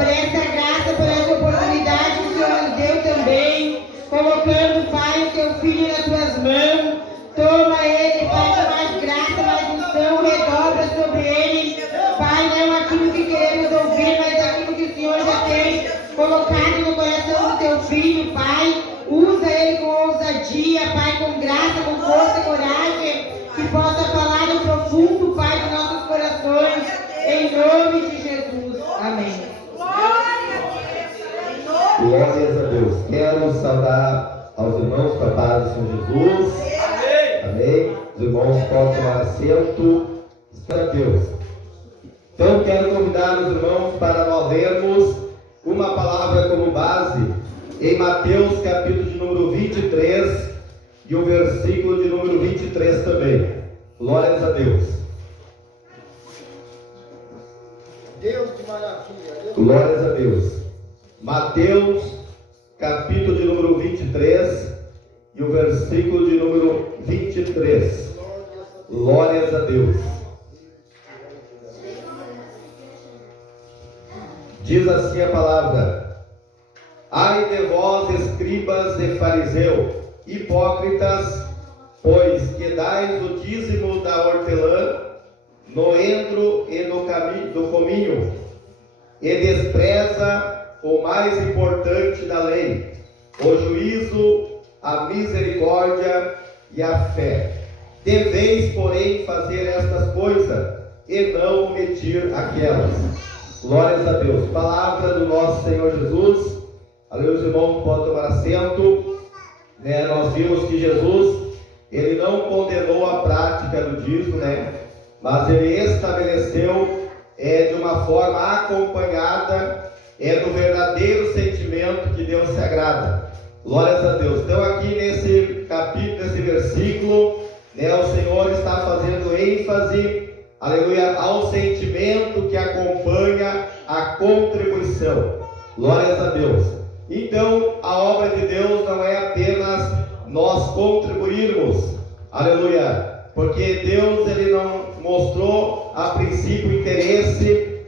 por essa graça, por essa oportunidade que o Senhor nos deu também, colocando, Pai, o teu filho nas tuas mãos. Toma ele, Pai, com mais graça, mais unção, redobra sobre ele. Pai, não aquilo que queremos ouvir, mas aquilo que o Senhor já tem colocado no coração do teu filho, Pai. Usa ele com ousadia, Pai, com graça, com força, coragem, que possa falar no profundo, Pai, dos nossos corações, em nome de Jesus. Amém. Glórias a Deus. Quero saudar aos irmãos com a paz do Senhor Jesus. Amém. Os irmãos podem tomar assento. Espera Deus. Então quero convidar os irmãos para nós lermos uma palavra como base em Mateus capítulo de número 23 e o versículo de número 23 também. Glórias a Deus. Deus de maravilha. Glórias a Deus. Mateus capítulo de número 23 e o versículo de número 23. Glórias a Deus. Diz assim a palavra: ai de vós, escribas e fariseu, hipócritas, pois que dais o dízimo da hortelã, no endro e do cominho, e despreza o mais importante da lei, o juízo, a misericórdia e a fé. Deveis, porém, fazer estas coisas, e não omitir aquelas. Glórias a Deus. Palavra do nosso Senhor Jesus. Aleluia, os irmãos podem tomar assento. Nós vimos que Jesus, ele não condenou a prática do dízimo, mas ele estabeleceu de uma forma acompanhada do verdadeiro sentimento que Deus se agrada. Glórias a Deus. Então aqui nesse capítulo, nesse versículo, o Senhor está fazendo ênfase, aleluia, ao sentimento que acompanha a contribuição. Glórias a Deus. Então a obra de Deus não é apenas nós contribuirmos, aleluia, porque Deus ele não mostrou a princípio interesse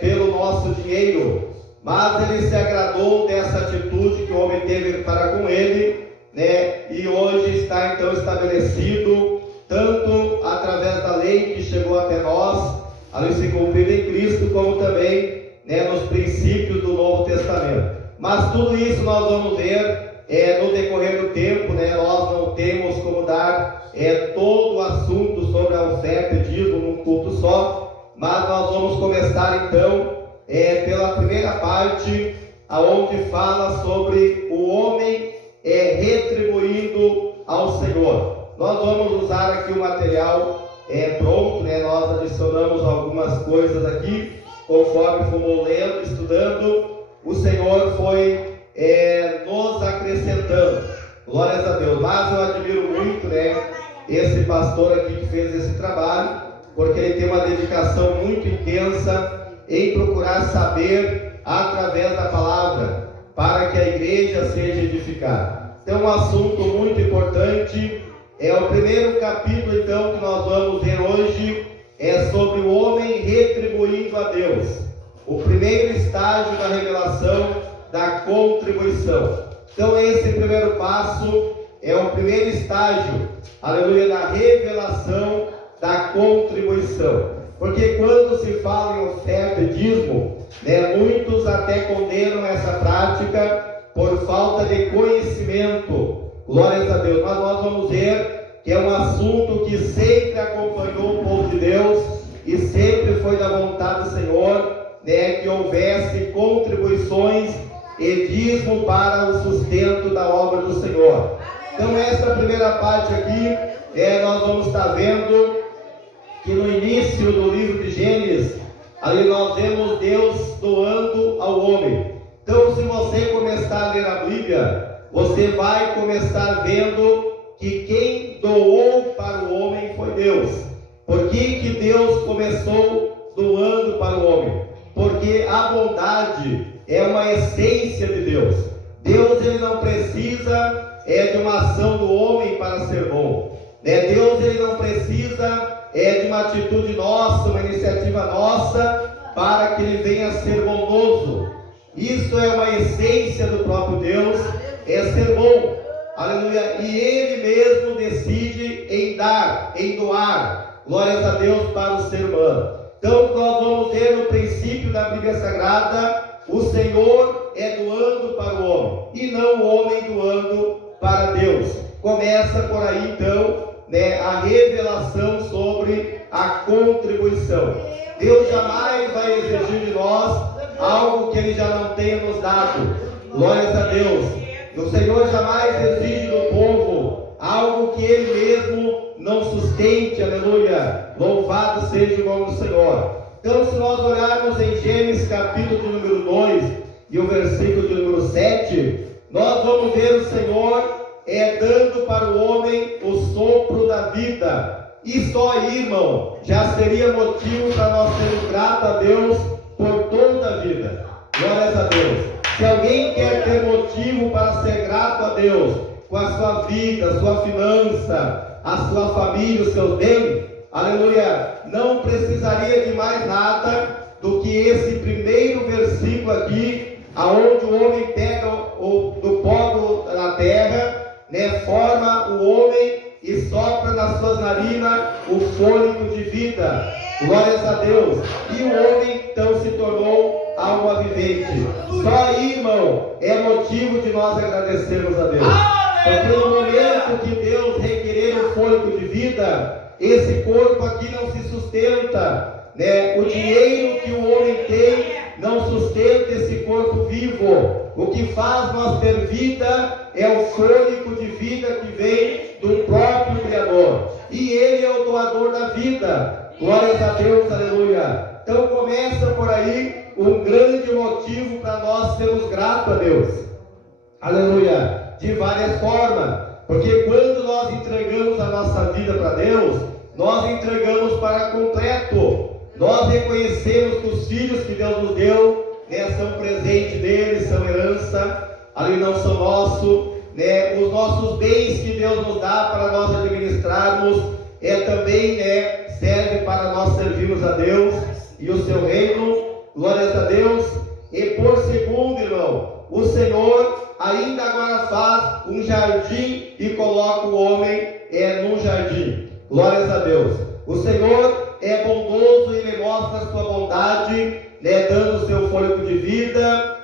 pelo nosso dinheiro, mas ele se agradou dessa atitude que o homem teve para com ele, e hoje está então estabelecido, tanto através da lei que chegou até nós, ali se cumprida em Cristo, como também nos princípios do Novo Testamento. Mas tudo isso nós vamos ver no decorrer do tempo, nós não temos como dar todo o assunto sobre a oferta e dízimo num culto só, mas nós vamos começar então pela primeira parte, aonde fala sobre o homem retribuindo ao Senhor. Nós vamos usar aqui o material pronto, nós adicionamos algumas coisas aqui, conforme fomos lendo, estudando, o Senhor foi nos acrescentando. Glórias a Deus. Mas eu admiro muito esse pastor aqui que fez esse trabalho, porque ele tem uma dedicação muito intensa em procurar saber através da palavra, para que a igreja seja edificada. Então, um assunto muito importante o primeiro capítulo, então, que nós vamos ver hoje sobre o homem retribuindo a Deus. O primeiro estágio da revelação da contribuição. Então, esse primeiro passo é o primeiro estágio, aleluia, da revelação da contribuição. Porque quando se fala em oferta e dízimo, muitos até condenam essa prática por falta de conhecimento. Glórias a Deus. Mas nós vamos ver que é um assunto que sempre acompanhou o povo de Deus e sempre foi da vontade do Senhor, que houvesse contribuições e dízimo para o sustento da obra do Senhor. Então essa primeira parte aqui, nós vamos estar vendo que no início do livro de Gênesis, ali nós vemos Deus doando ao homem. Então, se você começar a ler a Bíblia, você vai começar vendo que quem doou para o homem foi Deus. Por que Deus começou doando para o homem? Porque a bondade é uma essência de Deus. Deus ele não precisa de uma ação do homem para ser bom. Deus ele não precisa de uma atitude nossa, uma iniciativa nossa, para que ele venha a ser bondoso. Isso é uma essência do próprio Deus, é ser bom. Aleluia. E ele mesmo decide em dar, em doar. Glórias a Deus para o ser humano. Então nós vamos ver no princípio da Bíblia Sagrada, o Senhor é doando para o homem, e não o homem doando para Deus. Começa por aí então, a revelação sobre a contribuição. Deus jamais vai exigir de nós algo que Ele já não tenha nos dado. Glórias a Deus. O Senhor jamais exige do povo algo que Ele mesmo não sustente. Aleluia. Louvado seja o nome do Senhor. Então, se nós olharmos em Gênesis capítulo de número 2 e o versículo de número 7, nós vamos ver o Senhor dando para o homem o sopro da vida. E só aí, irmão, já seria motivo para nós sermos gratos a Deus por toda a vida. Glórias a Deus. Se alguém quer ter motivo para ser grato a Deus com a sua vida, a sua finança, a sua família, os seus bens, aleluia, não precisaria de mais nada do que esse primeiro versículo aqui, aonde o homem pega do pó da terra, forma o homem e sopra nas suas narinas o fôlego de vida. Glórias a Deus. E o homem então se tornou alma vivente. Só aí, irmão, é motivo de nós agradecermos a Deus. Porque no momento que Deus requerer o fôlego de vida, esse corpo aqui não se sustenta. O dinheiro que o homem tem não sustenta esse corpo vivo. O que faz nós ter vida é o fôlego de vida que vem do próprio Criador. E Ele é o doador da vida. Glórias a Deus, aleluia. Então começa por aí um grande motivo para nós sermos gratos a Deus. Aleluia. De várias formas. Porque quando nós entregamos a nossa vida para Deus, nós entregamos para completo. Nós reconhecemos que os filhos que Deus nos deu, são presente dele, são herança, ali não são nossos, os nossos bens que Deus nos dá para nós administrarmos, também, serve para nós servirmos a Deus e o seu reino. Glórias a Deus. E por segundo, irmão, o Senhor ainda agora faz um jardim e coloca o homem num jardim. Glórias a Deus. O Senhor é bondoso e Ele mostra a sua bondade, dando o seu fôlego de vida,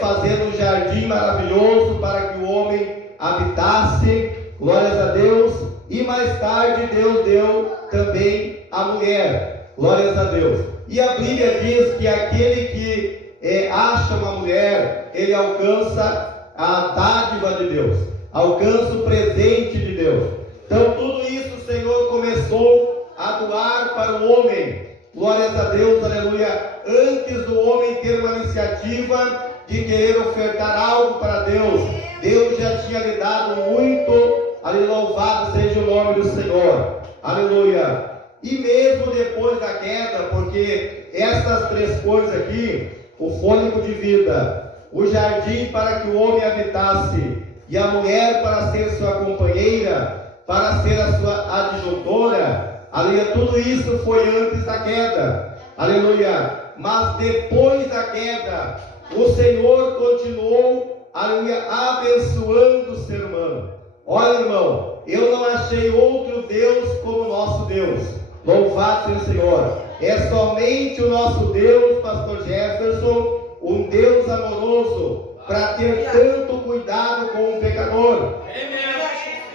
fazendo um jardim maravilhoso para que o homem habitasse. Glórias a Deus. E mais tarde Deus deu também a mulher. Glórias a Deus. E a Bíblia diz que aquele que acha uma mulher, ele alcança a dádiva de Deus, alcança o presente de Deus. Então tudo isso o Senhor começou a doar para o homem. Glórias a Deus, aleluia. Antes do homem ter uma iniciativa de querer ofertar algo para Deus, Deus já tinha lhe dado muito. Ali, louvado seja o nome do Senhor. Aleluia. E mesmo depois da queda, porque estas três coisas aqui, o fôlego de vida, o jardim para que o homem habitasse, e a mulher para ser sua companheira, para ser a sua adjuntora, aleluia, tudo isso foi antes da queda. Aleluia. Mas depois da queda, o Senhor continuou, aleluia, abençoando o ser humano. Olha, irmão, eu não achei outro Deus como o nosso Deus. Louvado seja o Senhor. É somente o nosso Deus, pastor Jefferson, um Deus amoroso, para ter tanto cuidado com o pecador.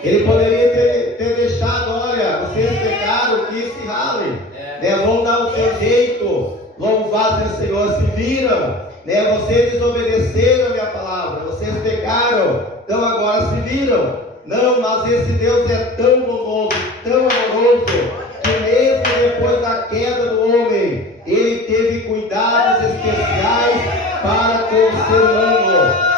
Ele poderia ter deixado, olha, vocês pecaram, que se ralem, vão dar o seu jeito. Louvado seja o Senhor, se viram, vocês desobedeceram a minha palavra, vocês pecaram, então agora se viram. Não, mas esse Deus é tão bondoso, tão amoroso, que mesmo depois da queda do homem, Ele teve cuidados especiais para com o ser humano.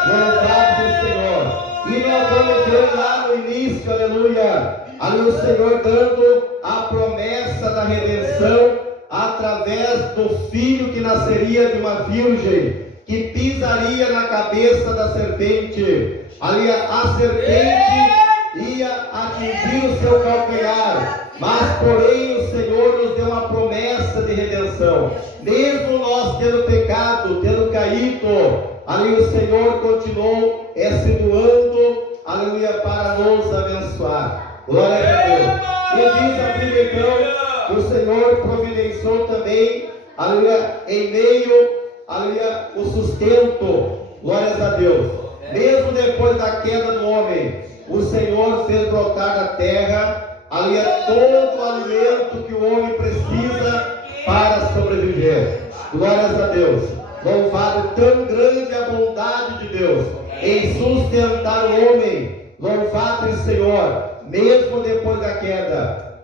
Louvado seja o Senhor. E nós vamos ver lá no início, aleluia, ali o Senhor dando a promessa da redenção através do filho que nasceria de uma virgem, que pisaria na cabeça da serpente. Ali a serpente ia atingir o seu calcanhar, mas porém o Senhor nos deu uma promessa de redenção. Mesmo nós tendo pecado, tendo caído, ali o Senhor continuou se doando, aleluia, para nos abençoar. Glória a Deus. E diz a Bíblia então, o Senhor providenciou também, aleluia, em meio, aleluia, o sustento. Glórias a Deus. Mesmo depois da queda do homem, o Senhor fez brotar da terra, aleluia, todo o alimento que o homem precisa para sobreviver. Glórias a Deus. Louvado tão grande a bondade de Deus em sustentar o homem. Louvado o Senhor, mesmo depois da queda.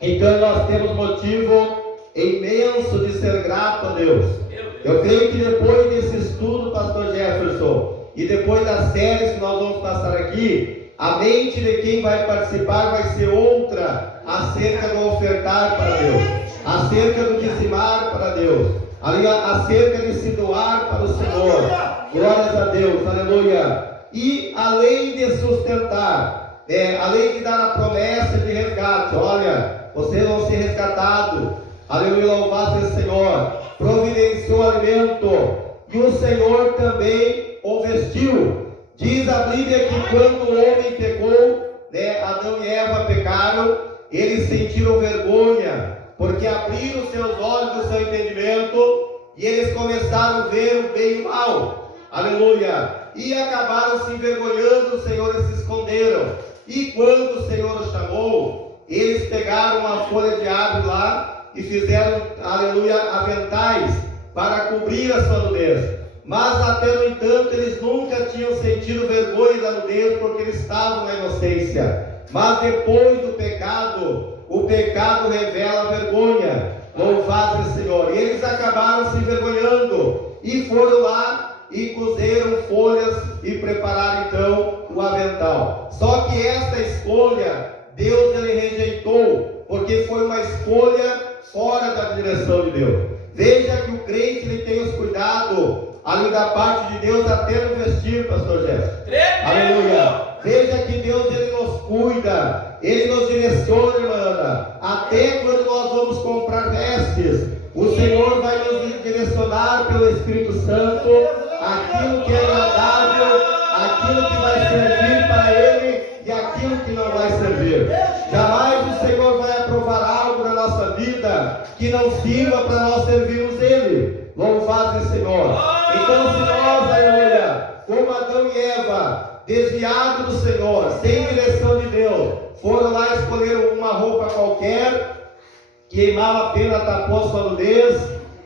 Então nós temos motivo imenso de ser grato a Deus. Eu creio que depois desse estudo, pastor Jefferson, e depois das séries que nós vamos passar aqui, a mente de quem vai participar vai ser outra acerca do ofertar para Deus, acerca do dizimar para Deus, acerca de se doar para o Senhor. Glórias a Deus, aleluia. E além de sustentar, além de dar a promessa de resgate, olha, vocês vão ser resgatados, aleluia, louvado seja o Senhor, providenciou alimento, e o Senhor também o vestiu. Diz a Bíblia que quando o homem pecou, Adão e Eva pecaram, eles sentiram vergonha, porque abriram seus olhos do seu entendimento, e eles começaram a ver o bem e o mal, aleluia, e acabaram se envergonhando. O Senhor, eles se esconderam, e quando o Senhor os chamou, eles pegaram uma folha de árvore lá, e fizeram, aleluia, aventais, para cobrir a sua nudez. Mas até no entanto eles nunca tinham sentido vergonha da nudez, porque eles estavam na inocência. Mas depois do pecado, o pecado revela a vergonha. Louvado seja o Senhor. E eles acabaram se envergonhando e foram lá e cozeram folhas e prepararam então o avental. Só que esta escolha Deus ele rejeitou, porque foi uma escolha fora da direção de Deus. Veja que o crente ele tem os cuidados ali da parte de Deus até no vestir, pastor Jefferson. Aleluia. Veja que Deus ele nos cuida, ele nos direciona, irmã. Até quando nós vamos comprar vestes, o Senhor vai nos direcionar pelo Espírito Santo aquilo que é agradável, aquilo que vai servir para Ele e aquilo que não vai servir. Jamais o Senhor vai aprovar algo na nossa vida que não sirva para nós servirmos Ele. Louvado seja o Senhor. Então, se nós, aleluia, como Adão e Eva, desviados do Senhor, sem direção de Deus, foram lá escolher uma roupa qualquer, queimava a pena, tapou sua nudez,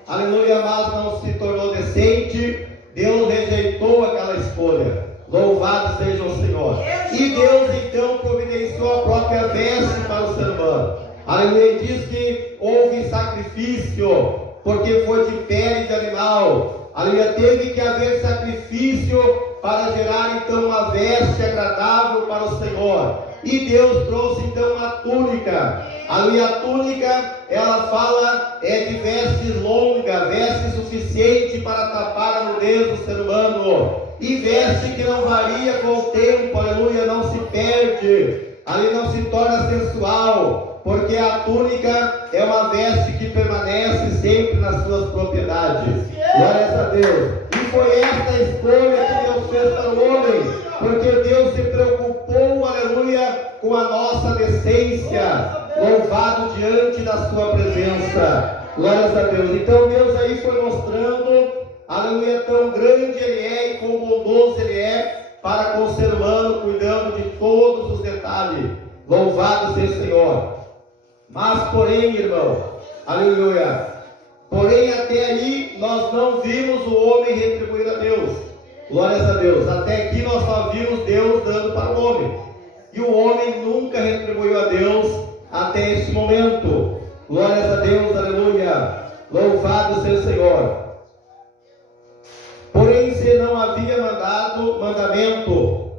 aleluia, mas não se tornou decente, Deus rejeitou aquela escolha. Louvado seja o Senhor. E Deus então providenciou a própria veste para o ser humano. Aleluia, diz que houve sacrifício, porque foi de pele de animal. Aleluia, teve que haver sacrifício para gerar então uma veste agradável para o Senhor. E Deus trouxe então uma túnica. Aleluia, a túnica, ela fala de vestes longas, veste suficiente para tapar a nudez do ser humano. E veste que não varia com o tempo, aleluia, não se perde, ali não se torna sensual, porque a túnica é uma veste que permanece sempre nas suas propriedades. Glórias a Deus. E foi esta a escolha que Deus fez para o homem, porque Deus se preocupou, aleluia, com a nossa decência, louvado diante da sua presença. Glórias a Deus. Então Deus aí foi mostrando, aleluia, tão grande Ele é e quão bondoso Ele é para com o ser humano, cuidando de todos os detalhes. Louvado seja o Senhor. Mas porém, irmão, aleluia, porém até aí nós não vimos o homem retribuir a Deus. Glórias a Deus. Até aqui nós só vimos Deus dando para o homem, e o homem nunca retribuiu a Deus até esse momento. Glórias a Deus, aleluia. Louvado seja o Senhor. Porém, se não havia mandamento,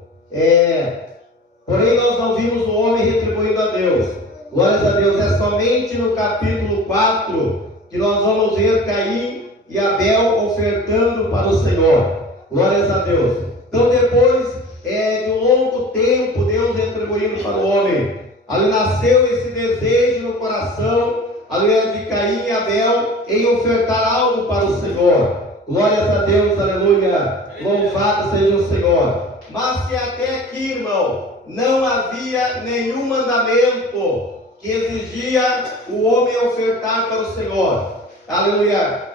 porém nós não vimos o homem retribuindo a Deus. Glórias a Deus. É somente no capítulo 4 que nós vamos ver Caim e Abel ofertando para o Senhor. Glórias a Deus. Então depois de um longo tempo, Deus retribuiu contribuindo para o homem. Ali nasceu esse desejo no coração, aleluia, de Caim e Abel, em ofertar algo para o Senhor. Glórias a Deus, aleluia. Louvado seja o Senhor. Mas se até aqui, irmão, não havia nenhum mandamento que exigia o homem ofertar para o Senhor. Aleluia.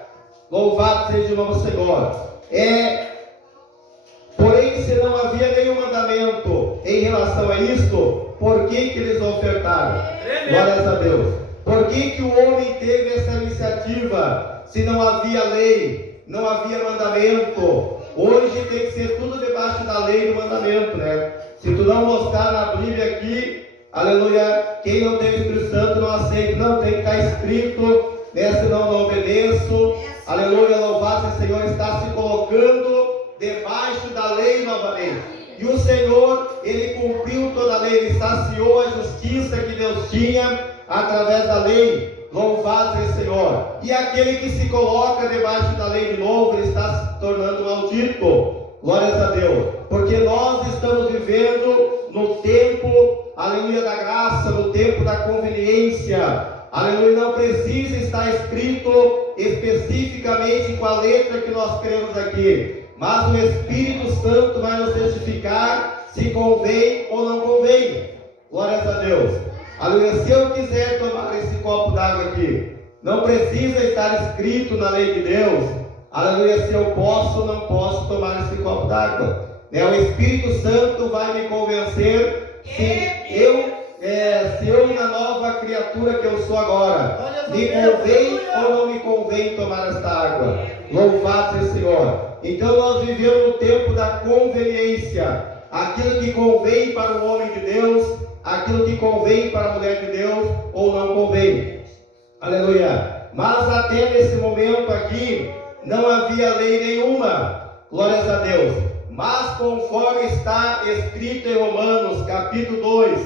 Louvado seja o nome do Senhor. Porém, se não havia nenhum mandamento em relação a isto, por que eles ofertaram? Glórias a Deus. Por que o homem teve essa iniciativa? Se não havia lei, não havia mandamento. Hoje tem que ser tudo debaixo da lei e do mandamento, né? Se tu não mostrar na Bíblia aqui, aleluia, quem não tem o Espírito Santo não aceita, não, tem que estar escrito, né? Senão não obedeço. Aleluia, louvado seja o Senhor, está se colocando debaixo da lei novamente. E o Senhor, Ele cumpriu toda a lei, Ele saciou a justiça que Deus tinha através da lei. Louvado seja o Senhor. E aquele que se coloca debaixo da lei de novo, ele está se tornando maldito. Glórias a Deus. Porque nós estamos vivendo no tempo, aleluia, da graça, no tempo da conveniência. Aleluia, não precisa estar escrito especificamente com a letra que nós cremos aqui. Mas o Espírito Santo vai nos testificar se convém ou não convém. Glórias a Deus. Aleluia, se eu quiser tomar esse copo d'água aqui, não precisa estar escrito na lei de Deus, aleluia, se eu posso ou não posso tomar esse copo d'água. O Espírito Santo vai me convencer se eu, na nova criatura que eu sou agora, me convém ou não me convém tomar esta água. Louvado seja o Senhor. Então nós vivemos no tempo da conveniência. Aquilo que convém para o homem de Deus, aquilo que convém para a mulher de Deus, ou não convém. Aleluia. Mas até nesse momento aqui, não havia lei nenhuma. Glórias a Deus. Mas conforme está escrito em Romanos, capítulo 2,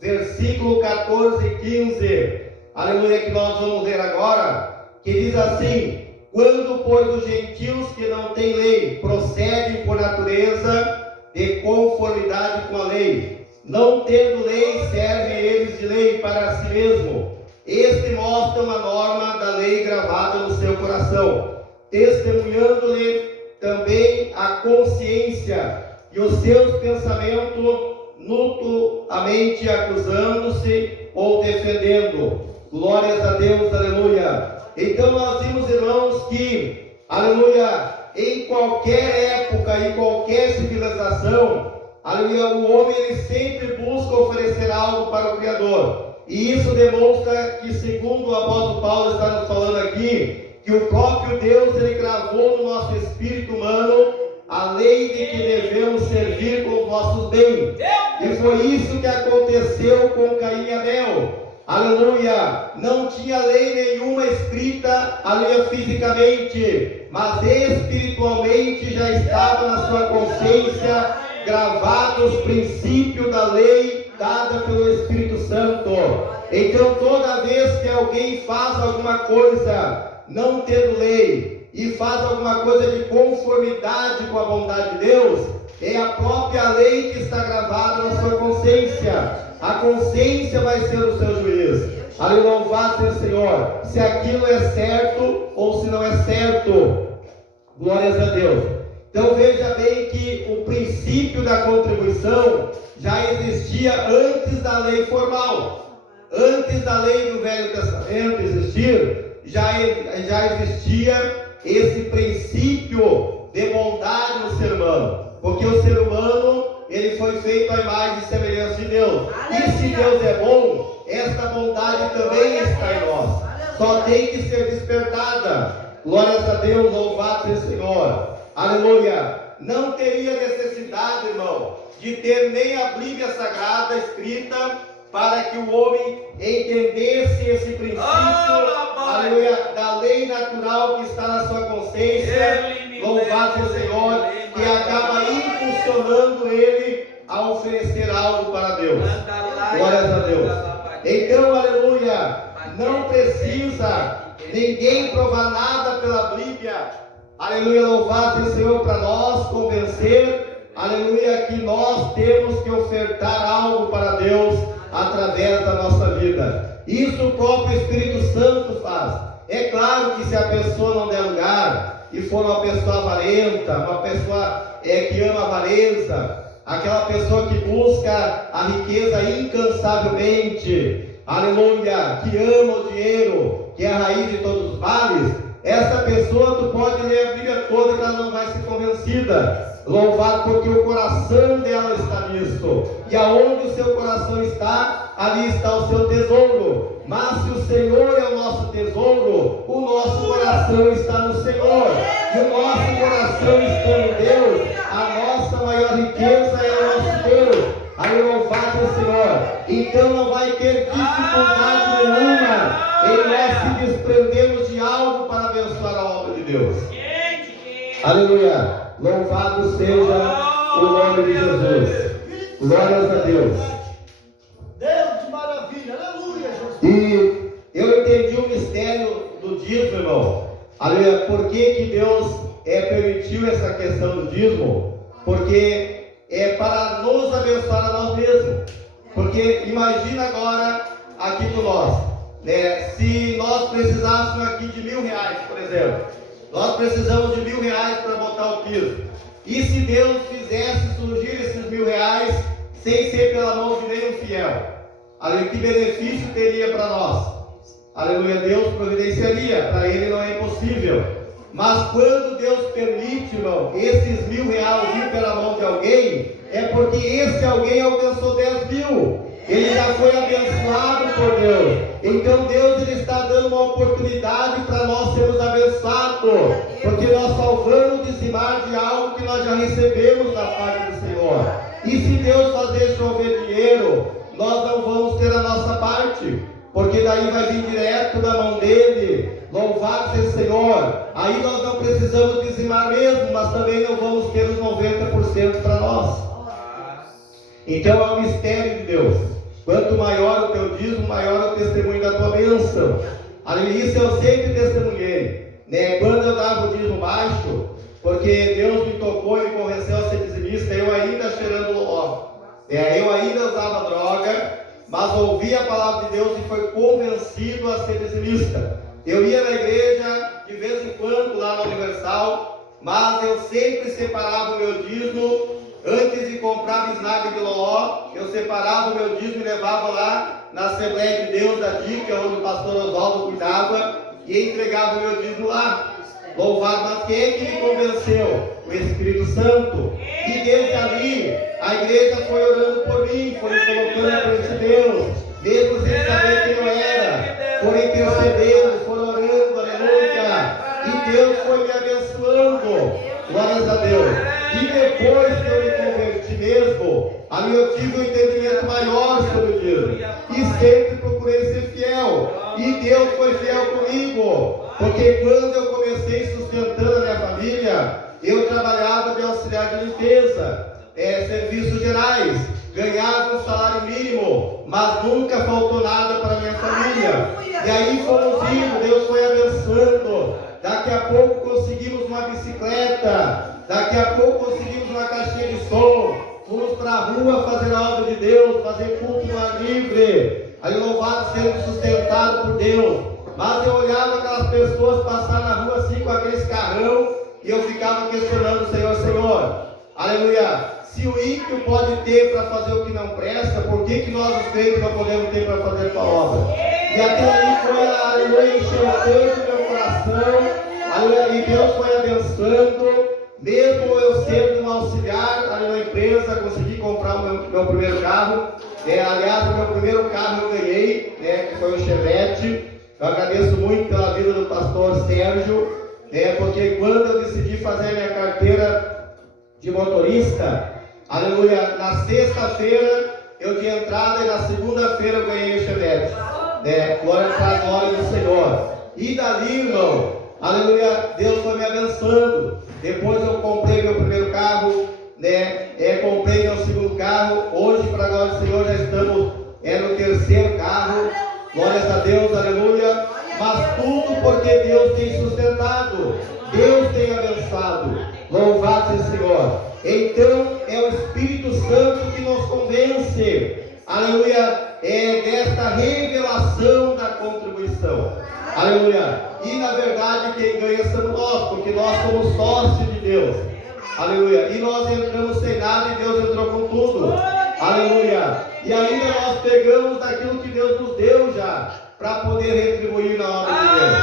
versículo 14 e 15, aleluia, que nós vamos ler agora, que diz assim: quando, pois, os gentios que não têm lei procedem por natureza de conformidade com a lei, não tendo lei, servem eles de lei para si mesmo. Este mostram a norma da lei gravada no seu coração, testemunhando-lhe também a consciência e os seus pensamentos mutuamente acusando-se ou defendendo. Glórias a Deus, aleluia. Então nós vimos, irmãos, que, aleluia, em qualquer época, em qualquer civilização, aleluia, o homem ele sempre busca oferecer algo para o Criador. E isso demonstra que, segundo o apóstolo Paulo está nos falando aqui, que o próprio Deus ele gravou no nosso espírito humano a lei de que devemos servir com os nossos bens. E foi isso que aconteceu com Caim e Abel. Aleluia, não tinha lei nenhuma escrita, aleluia, fisicamente, mas espiritualmente já estava na sua consciência gravados os princípios da lei dada pelo Espírito Santo. Então toda vez que alguém faz alguma coisa não tendo lei e faz alguma coisa de conformidade com a bondade de Deus, é a própria lei que está gravada na sua consciência. A consciência vai ser o seu juiz. Aleluia, louvado seja o Senhor, se aquilo é certo ou se não é certo. Glórias a Deus. Então veja bem que o princípio da contribuição já existia antes da lei formal. Antes da lei do Velho Testamento existir, já existia esse princípio de bondade no ser humano. Porque o ser humano, ele foi feito à imagem e semelhança de Deus. E se Deus é bom, esta bondade também está em nós. Só tem que ser despertada. Glórias a Deus, louvado seja o Senhor. Aleluia. Não teria necessidade, irmão, de ter nem a Bíblia Sagrada escrita para que o homem entendesse esse princípio, aleluia, da lei natural que está na sua consciência. Louvado seja o Senhor, que acaba impulsionando ele a oferecer algo para Deus. Glórias a Deus. Então, aleluia, não precisa ninguém provar nada pela Bíblia. Aleluia, louvado seja o Senhor, para nós convencer, aleluia, aleluia, que nós temos que ofertar algo para Deus através da nossa vida. Isso o próprio Espírito Santo faz. É claro que se a pessoa não der lugar e for uma pessoa avarenta, uma pessoa que ama a avareza, aquela pessoa que busca a riqueza incansavelmente, aleluia, que ama o dinheiro, que é a raiz de todos os males, essa pessoa tu pode ler a Bíblia toda que ela não vai ser convencida. Louvado porque o coração dela está nisso. E aonde o seu coração está, ali está o seu tesouro. Mas se o Senhor é o nosso tesouro, o nosso coração está no Senhor. E o nosso coração está em Deus. A nossa maior riqueza é o nosso Deus. Aí louvado o Senhor. Então não vai ter dificuldade nenhuma em nós se desprendermos de algo para abençoar a obra de Deus. Aleluia. Louvado seja o nome de Jesus. Glórias a Deus. Deus de maravilha, aleluia, Jesus. E eu entendi o mistério do dízimo, irmão. Aleluia. Por que Deus permitiu essa questão do dízimo? Porque é para nos abençoar a nós mesmos. Porque imagina agora aqui com nós, né? Se nós precisássemos aqui de R$1.000, por exemplo, nós precisamos de R$1.000 para botar o piso. E se Deus fizesse surgir esses R$1.000 sem ser pela mão de nenhum fiel, aleluia, que benefício teria para nós? Aleluia, Deus providenciaria, para Ele não é impossível. Mas quando Deus permite, irmão, esses R$1.000 vir pela mão de alguém, é porque esse alguém alcançou 10.000. Ele já foi abençoado por Deus. Então Deus ele está dando uma oportunidade para nós sermos abençoados, porque nós só vamos dizimar de algo que nós já recebemos da parte do Senhor. E se Deus fazer chover dinheiro, nós não vamos ter a nossa parte, porque daí vai vir direto da mão dele. Louvado seja o Senhor. Aí nós não precisamos dizimar mesmo, mas também não vamos ter os 90% para nós. Então é um mistério de Deus. Quanto maior o teu dízimo, maior o testemunho da tua bênção. Isso eu sempre testemunhei, né? Quando eu dava o dízimo baixo, porque Deus me tocou e me convenceu a ser dizimista, eu ainda cheirando loló, eu ainda usava droga, mas ouvi a palavra de Deus e foi convencido a ser dizimista. Eu ia na igreja de vez em quando lá na Universal, mas eu sempre separava o meu dízimo. Antes de comprar bisnaga de loló, eu separava o meu dízimo e levava lá na Assembleia de Deus da Dica, onde o pastor Oswaldo cuidava, e entregava o meu dízimo lá. Louvado, mas quem é que me convenceu? O Espírito Santo. E desde ali, a igreja foi orando por mim, foi me colocando na frente de Deus, mesmo sem saber quem eu era. Foram intercedendo, foram orando, aleluia. E Deus foi me abençoando. Glórias a Deus. E depois que eu me converti mesmo, ali eu tive um entendimento maior sobre o dízimo. E sempre procurei ser fiel. E Deus foi fiel comigo. Porque quando eu comecei sustentando a minha família, eu trabalhava de auxiliar de limpeza, serviços gerais, ganhava um salário mínimo, mas nunca faltou nada para a minha família. E aí fomos indo, Deus foi abençoando. Daqui a pouco conseguimos uma bicicleta. Daqui a pouco conseguimos uma caixinha de som. Fomos para a rua fazer a obra de Deus, fazer culto no ar livre. Aí louvado sendo sustentado por Deus. Mas eu olhava aquelas pessoas passar na rua assim com aqueles carrão e eu ficava questionando o Senhor, Senhor, aleluia, se o ímpio pode ter para fazer o que não presta, por que nós os crentes não podemos ter para fazer a tua obra? E aquilo ali foi, aleluia, encheu tanto meu coração, aleluia, e Deus foi abençoando. Mesmo eu sendo um auxiliar ali na empresa, consegui comprar o meu primeiro carro. Aliás, o meu primeiro carro eu ganhei, que foi o Chevette. Eu agradeço muito pela vida do pastor Sérgio, porque quando eu decidi fazer a minha carteira de motorista, aleluia, na sexta-feira eu tinha entrada e na segunda-feira eu ganhei o Chevette. Glória para a glória do Senhor. E dali, irmão, aleluia, Deus foi me abençoando. Depois eu comprei meu primeiro carro, comprei meu segundo carro. Hoje, para a glória do Senhor, já estamos no terceiro carro. Glórias a Deus, aleluia. Mas tudo porque Deus tem sustentado, Deus tem abençoado. Louvado seja o Senhor. Então é o Espírito Santo que nos convence, aleluia, desta revelação da contribuição, aleluia. E na verdade quem ganha somos nós, porque nós somos sócios de Deus, aleluia. E nós entramos sem nada e Deus entrou com tudo, aleluia. E ainda nós pegamos daquilo que Deus nos deu já, para poder retribuir na obra de Deus.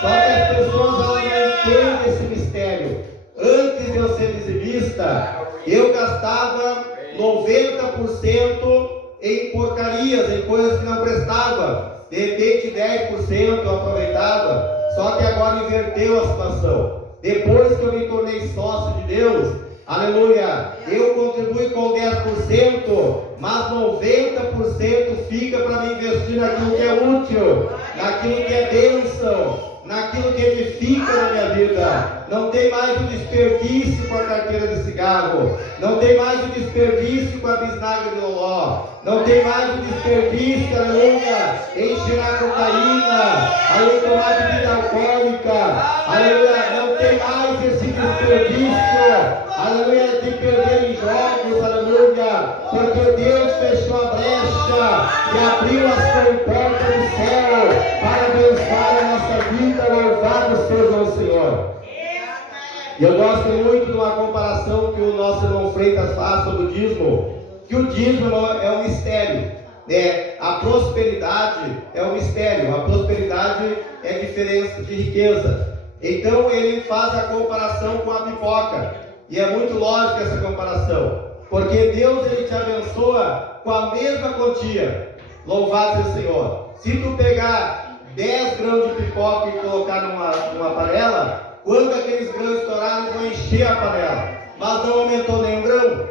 Só que as pessoas elas não entendem esse mistério. Antes de eu ser dizimista, eu gastava 90% em porcarias, em coisas que não prestavam. De repente 10% eu aproveitava. Só que agora inverteu a situação. Depois que eu me tornei sócio de Deus, aleluia, eu contribuo com 10%, mas 90% fica para me investir naquilo que é útil, naquilo que é bênção, naquilo que edifica na minha vida. Não tem mais o desperdício com a carteira de cigarro, não tem mais o desperdício com a bisnaga de loló, não tem mais o desperdício, aleluia, em cheirar cocaína, aleluia, tomar bebida alcoólica, aleluia, não tem mais esse desperdício, aleluia, de perder em jogos, aleluia, porque Deus fechou a brecha e abriu as portas do céu para abençoar a nossa vida. Louvado seja o Senhor. E eu gosto muito de uma comparação que o nosso irmão Freitas faz sobre o dízimo, que o dízimo é um mistério, né? A prosperidade é um mistério, a prosperidade é diferença de riqueza. Então ele faz a comparação com a pipoca, e é muito lógica essa comparação, porque Deus ele te abençoa com a mesma quantia. Louvado seja o Senhor. Se tu pegar 10 grãos de pipoca e colocar numa panela, quando aqueles grãos estourarem, vão encher a panela, mas não aumentou nenhum grão,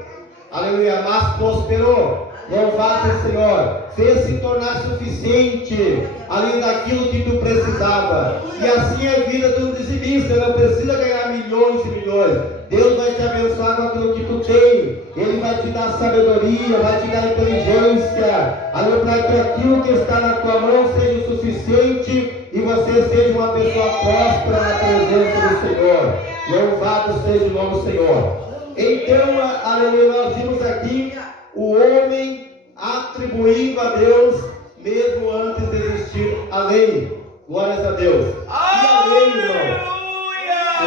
aleluia, mas prosperou. Louvado seja o Senhor. Fez se tornar suficiente além daquilo que tu precisava. E assim é a vida do dizimista. Não precisa ganhar milhões e milhões. Deus vai te abençoar com aquilo que tu tem. Ele vai te dar sabedoria, vai te dar inteligência, aleluia, para que aquilo que está na tua mão seja o suficiente e você seja uma pessoa próspera na presença do Senhor. Louvado seja o nome do Senhor. Então, aleluia, nós vimos aqui o homem atribuindo a Deus mesmo antes de existir a lei. Glórias a Deus. E a lei, irmão?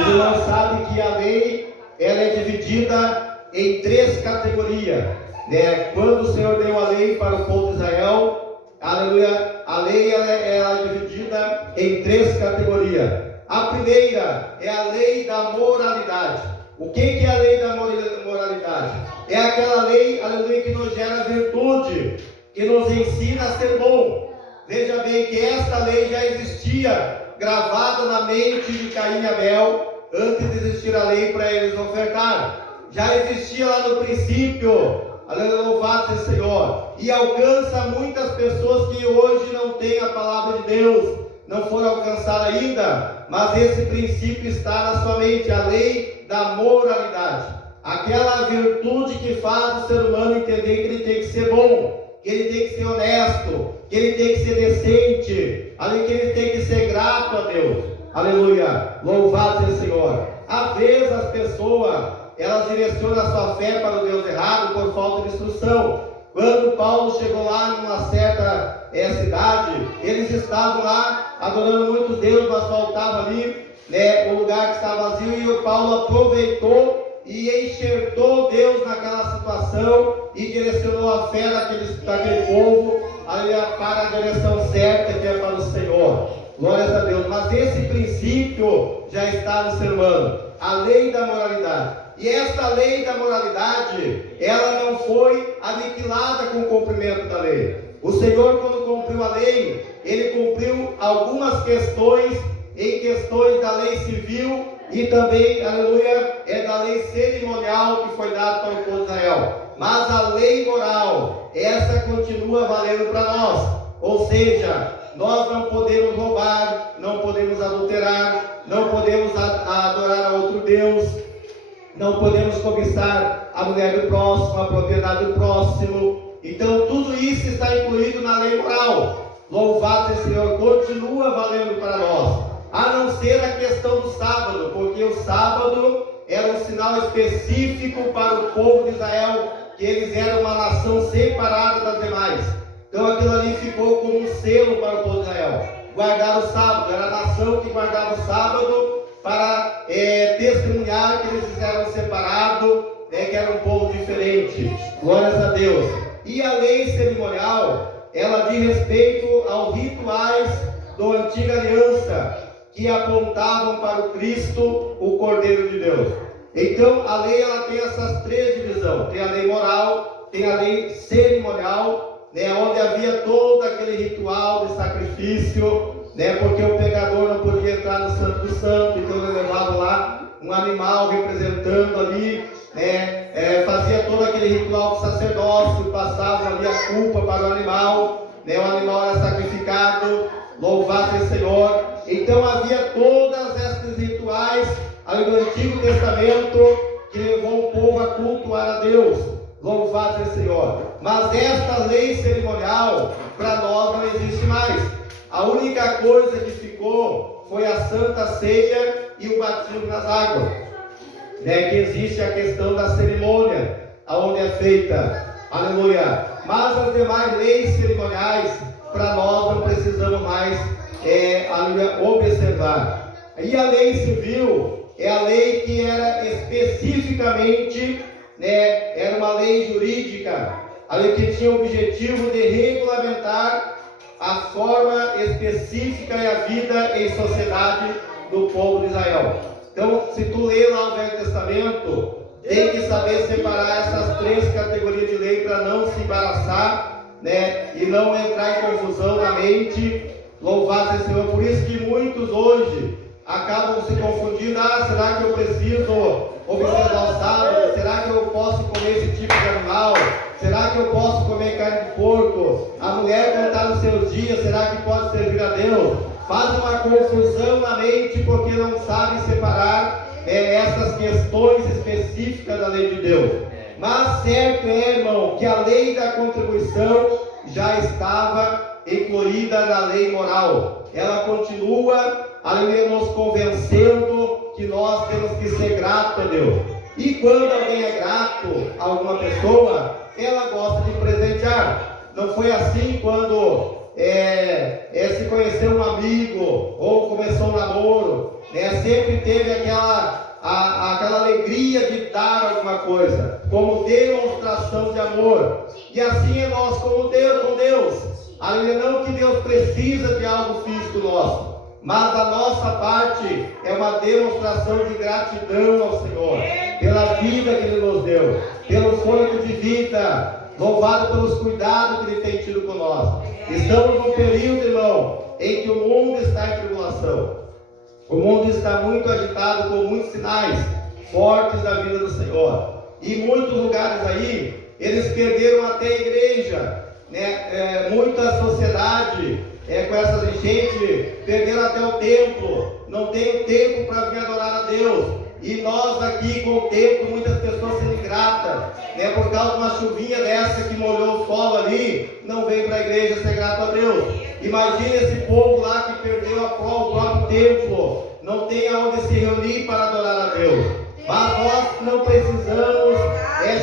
Os irmãos sabem que a lei ela é dividida em 3 categorias, né? Quando o Senhor deu a lei para o povo de Israel, aleluia, a lei ela é dividida em 3 categorias. A primeira é a lei da moralidade. O que é a lei da moralidade? É aquela lei, aleluia, que nos gera virtude, que nos ensina a ser bom. Veja bem que esta lei já existia gravada na mente de Caim e Abel antes de existir a lei para eles ofertar. Já existia lá no princípio, aleluia, louvado seja o Senhor, e alcança muitas pessoas que hoje não têm a palavra de Deus, não foram alcançadas ainda, mas esse princípio está na sua mente, a lei da moralidade, aquela virtude que faz o ser humano entender que ele tem que ser bom, que ele tem que ser honesto, que ele tem que ser decente, que ele tem que ser grato a Deus, aleluia, louvado seja o Senhor. Às vezes as pessoas, elas direcionam a sua fé para o Deus errado por falta de instrução. Quando Paulo chegou lá numa certa cidade, eles estavam lá adorando muito Deus, mas faltava ali, né, o lugar que estava vazio, e o Paulo aproveitou e enxertou Deus naquela situação e direcionou a fé daquele povo para a direção certa, que é para o Senhor. Glórias a Deus. Mas esse princípio já está no ser humano, a lei da moralidade. E esta lei da moralidade, ela não foi aniquilada com o cumprimento da lei. O Senhor, quando cumpriu a lei, Ele cumpriu algumas questões, em questões da lei civil e também, aleluia, da lei cerimonial que foi dada para o povo de Israel. Mas a lei moral, essa continua valendo para nós. Ou seja, nós não podemos roubar, não podemos adulterar, não podemos adorar a outro Deus, não podemos cobiçar a mulher do próximo, a propriedade do próximo. Então tudo isso está incluído na lei moral. Louvado seja o Senhor, continua valendo para nós, a não ser a questão do sábado, porque o sábado era um sinal específico para o povo de Israel, que eles eram uma nação separada das demais. Então aquilo ali ficou como um selo para o povo de Israel. Guardar o sábado, era a nação que guardava o sábado para testemunhar que eles eram separados, que era um povo diferente. Glórias a Deus. E a lei cerimonial, ela diz respeito aos rituais da antiga aliança, que apontavam para o Cristo, o Cordeiro de Deus. Então a lei, ela tem essas três divisões: tem a lei moral, tem a lei cerimonial, onde havia todo aquele ritual de sacrifício, porque o pecador não podia entrar no Santo dos Santos, então ele levava lá um animal representando ali, fazia todo aquele ritual do sacerdócio, passava ali a culpa para o animal, o animal era sacrificado, louvado o Senhor. Então havia todas esses rituais ali do Antigo Testamento que levou o povo a cultuar a Deus, louvado o Senhor. Mas esta lei cerimonial para nós não existe mais. A única coisa que ficou foi a Santa Ceia e o batismo nas águas, que existe a questão da cerimônia, aonde é feita, aleluia. Mas as demais leis cerimoniais, para nós não precisamos mais observar. E a lei civil é a lei que era especificamente, era uma lei jurídica, a lei que tinha o objetivo de regulamentar a forma específica e a vida em sociedade do povo de Israel. Então, se tu lê lá o Velho Testamento, tem que saber separar essas três categorias de lei para não se embaraçar, e não entrar em confusão na mente. Louvado seja o Senhor. Por isso que muitos hoje acabam se confundindo. Será que eu preciso observar o sábado? Será que eu posso comer esse tipo de animal? Será que eu posso comer carne de porco? A mulher, quando está nos seus dias, será que pode servir a Deus? Faz uma confusão na mente porque não sabe separar essas questões específicas da lei de Deus. Mas certo é, irmão, que a lei da contribuição já estava incluída na lei moral. Ela continua ali nos convencendo que nós temos que ser gratos a Deus. E quando alguém é grato a alguma pessoa, ela gosta de presentear. Não foi assim quando se conheceu um amigo ou começou um namoro, sempre teve aquela alegria de dar alguma coisa, como demonstração de amor. E assim é nós com Deus. Não que Deus precisa de algo físico nosso, mas da nossa parte é uma demonstração de gratidão ao Senhor, pela vida que Ele nos deu, pelo fôlego de vida, louvado pelos cuidados que Ele tem tido com nós. Estamos num período, irmão, em que o mundo está em tribulação. O mundo está muito agitado, com muitos sinais fortes da vida do Senhor. E em muitos lugares aí, eles perderam até a igreja, muita sociedade, com essas enchentes, perderam até o templo. Não tem tempo para vir adorar a Deus. E nós aqui, com o tempo, muitas pessoas sendo ingratas, por causa de uma chuvinha dessa que molhou o solo ali, não vem para a igreja ser grato a Deus. Imagine esse povo lá que perdeu o próprio templo, não tem aonde se reunir para adorar a Deus. Mas nós não precisamos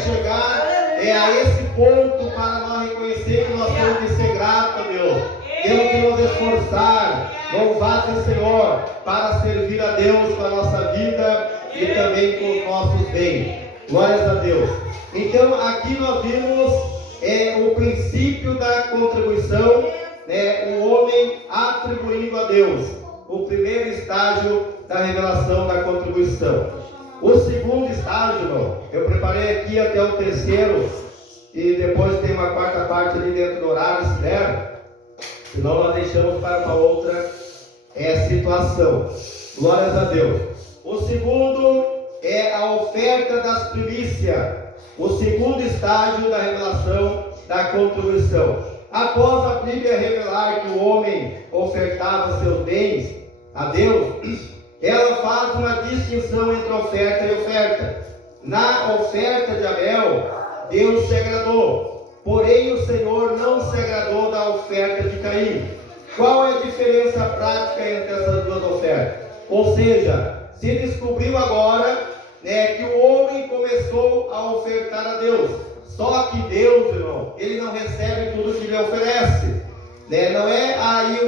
chegar a esse ponto para nós reconhecer que nós temos que ser gratos a Deus. Temos que nos esforçar, louvar o Senhor, para servir a Deus com a nossa vida e também com os nossos bens. Glórias a Deus. Então aqui nós vimos o princípio da contribuição, o homem atribuindo a Deus, o primeiro estágio da revelação da contribuição. O segundo estágio, irmão, eu preparei aqui até o terceiro, e depois tem uma quarta parte ali dentro do horário, se der, senão nós deixamos para uma outra situação. Glórias a Deus. O segundo é a oferta das primícias, o segundo estágio da revelação da contribuição. Após a Bíblia revelar que o homem ofertava seus bens a Deus, ela faz uma distinção entre oferta e oferta. Na oferta de Abel, Deus se agradou, porém o Senhor não se agradou da oferta de Caim. Qual é a diferença prática entre essas duas ofertas? Ou seja, se descobriu agora que o homem começou a ofertar a Deus. Só que Deus, irmão, Ele não recebe tudo que lhe oferece. Não é aí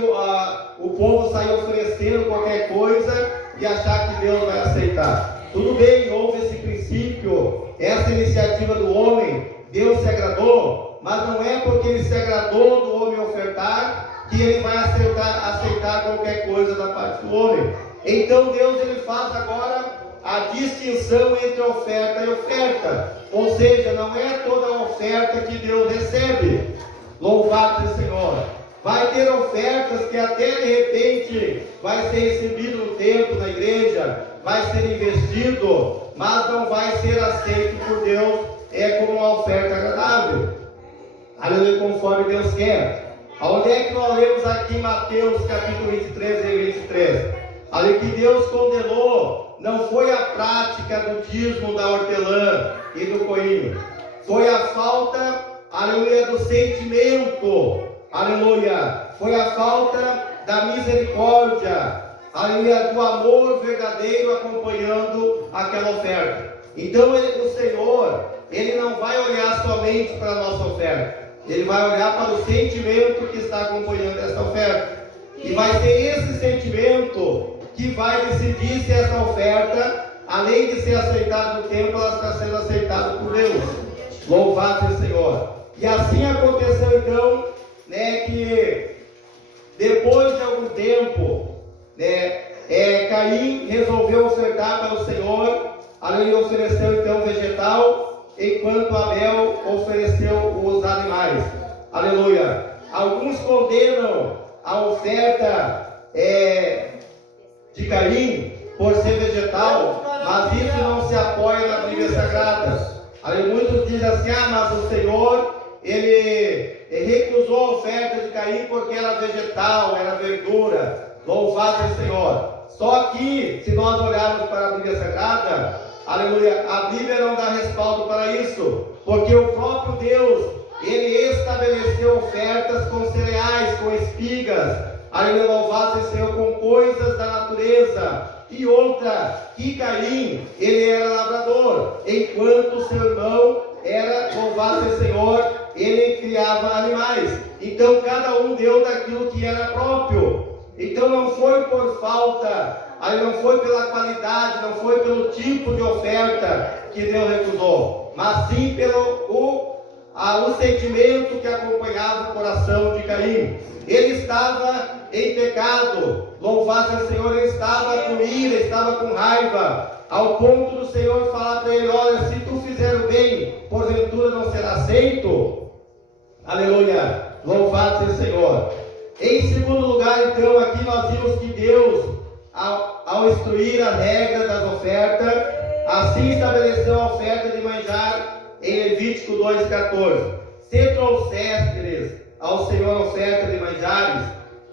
o povo sair oferecendo qualquer coisa e achar que Deus vai aceitar. Tudo bem, houve esse princípio, essa iniciativa do homem, Deus se agradou, mas não é porque Ele se agradou do homem ofertar que Ele vai aceitar qualquer coisa da parte do homem. Então Deus Ele faz agora a distinção entre oferta e oferta, ou seja, não é toda a oferta que Deus recebe. Louvado seja o Senhor. Vai ter ofertas que até de repente vai ser recebido no templo, na igreja, vai ser investido, mas não vai ser aceito por Deus como uma oferta agradável. Aleluia, conforme Deus quer. Aonde é que nós lemos aqui em Mateus capítulo 23 e 23? Ali que Deus condenou não foi a prática do dízimo da hortelã e do coinho, foi a falta, aleluia, do sentimento, aleluia, foi a falta da misericórdia, aleluia, do amor verdadeiro acompanhando aquela oferta. Então o Senhor, Ele não vai olhar somente para a nossa oferta, Ele vai olhar para o sentimento que está acompanhando essa oferta, e vai ser esse sentimento que vai decidir se essa oferta, além de ser aceitada no templo, ela está sendo aceitada por Deus. Louvado seja o Senhor. E assim aconteceu então, que depois de algum tempo, Caim resolveu ofertar para o Senhor, ele ofereceu então vegetal, enquanto Abel ofereceu os animais. Aleluia. Alguns condenam a oferta de Caim por ser vegetal, mas isso não se apoia na Bíblia Sagrada. Aí muitos dizem assim, mas o Senhor, Ele recusou a oferta de Caim porque era vegetal, era verdura. Louvado seja o Senhor. Só que, se nós olharmos para a Bíblia Sagrada, aleluia, a Bíblia não dá respaldo para isso, porque o próprio Deus, Ele estabeleceu ofertas com cereais, com espigas, aleluia, louvado seja o Senhor, com coisas da natureza. E outra, que Caim, ele era lavrador, enquanto seu irmão era, louvado seja o Senhor, ele criava animais. Então cada um deu daquilo que era próprio. Então não foi por falta, aí não foi pela qualidade, não foi pelo tipo de oferta que Deus recusou, mas sim pelo o sentimento que acompanhava o coração de Caim. Ele estava em pecado, louvado seja o Senhor, ele estava com ira, estava com raiva, ao ponto do Senhor falar para ele, olha, se tu fizer o bem, porventura não será aceito. Aleluia, louvado seja o Senhor. Em segundo lugar, então, aqui nós vimos que Deus, ao instruir a regra das ofertas, assim estabeleceu a oferta de manjar em Levítico 2,14. Se trouxestes ao Senhor oferta de manjares,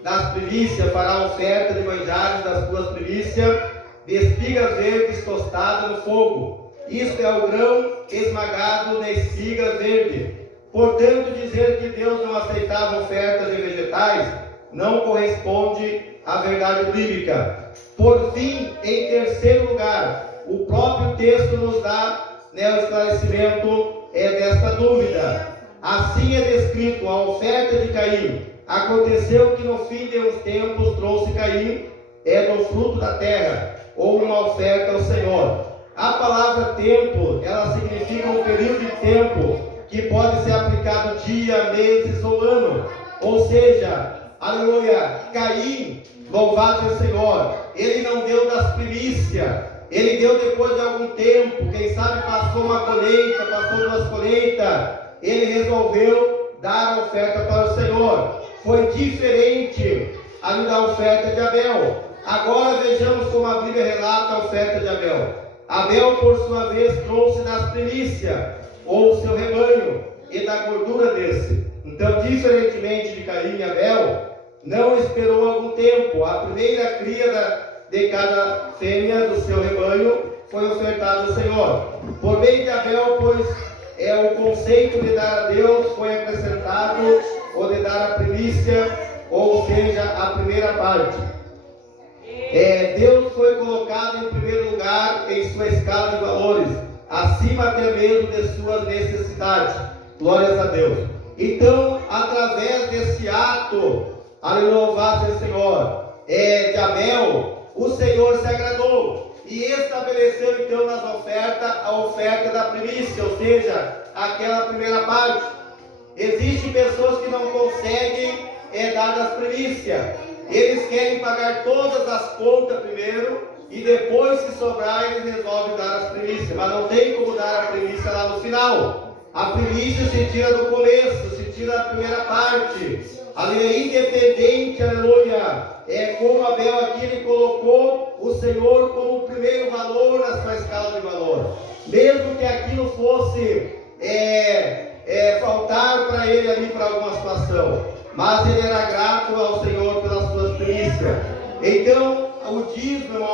das primícias, fará oferta de manjares das tuas primícias, de espigas verdes tostadas no fogo. Isto é o grão esmagado na espiga verde. Portanto, dizer que Deus não aceitava ofertas de vegetais não corresponde à verdade bíblica. Por fim, em terceiro lugar, o próprio texto nos dá o esclarecimento desta dúvida. Assim é descrito a oferta de Caim. Aconteceu que no fim de uns tempos trouxe Caim do fruto da terra, ou uma oferta ao Senhor. A palavra tempo, ela significa um período de tempo que pode ser aplicado dia, meses ou ano. Ou seja, aleluia, Caim, louvado seja o Senhor, ele não deu das primícias, ele deu depois de algum tempo, quem sabe passou uma colheita, passou duas colheitas, ele resolveu dar a oferta para o Senhor. Foi diferente ali da oferta de Abel. Agora vejamos como a Bíblia relata a oferta de Abel. Abel, por sua vez, trouxe das primícias, ou seu rebanho, e da gordura desse. Então, diferentemente de Caim e Abel, não esperou algum tempo. A primeira cria de cada fêmea do seu rebanho foi ofertada ao Senhor. Por meio de Abel, pois, o conceito de dar a Deus foi acrescentado, ou de dar a primícia, ou seja, a primeira parte. Deus foi colocado em primeiro lugar em sua escala de valores, acima até mesmo de suas necessidades. Glórias a Deus. Então, através desse ato, aleluia, louvado seja o Senhor, de Abel, o Senhor se agradou e estabeleceu então nas ofertas a oferta da primícia, ou seja, aquela primeira parte. Existem pessoas que não conseguem dar as primícias. Eles querem pagar todas as contas primeiro e depois, se sobrar, eles resolvem dar as primícias. Mas não tem como dar a primícia lá no final. A primícia se tira do começo, se tira da primeira parte. Ali é independente, aleluia. Como Abel aqui, ele colocou o Senhor como o primeiro valor na sua escala de valor. Mesmo que aquilo fosse faltar para ele ali para alguma situação. Mas ele era grato ao Senhor pelas suas primícias. Então, o dízimo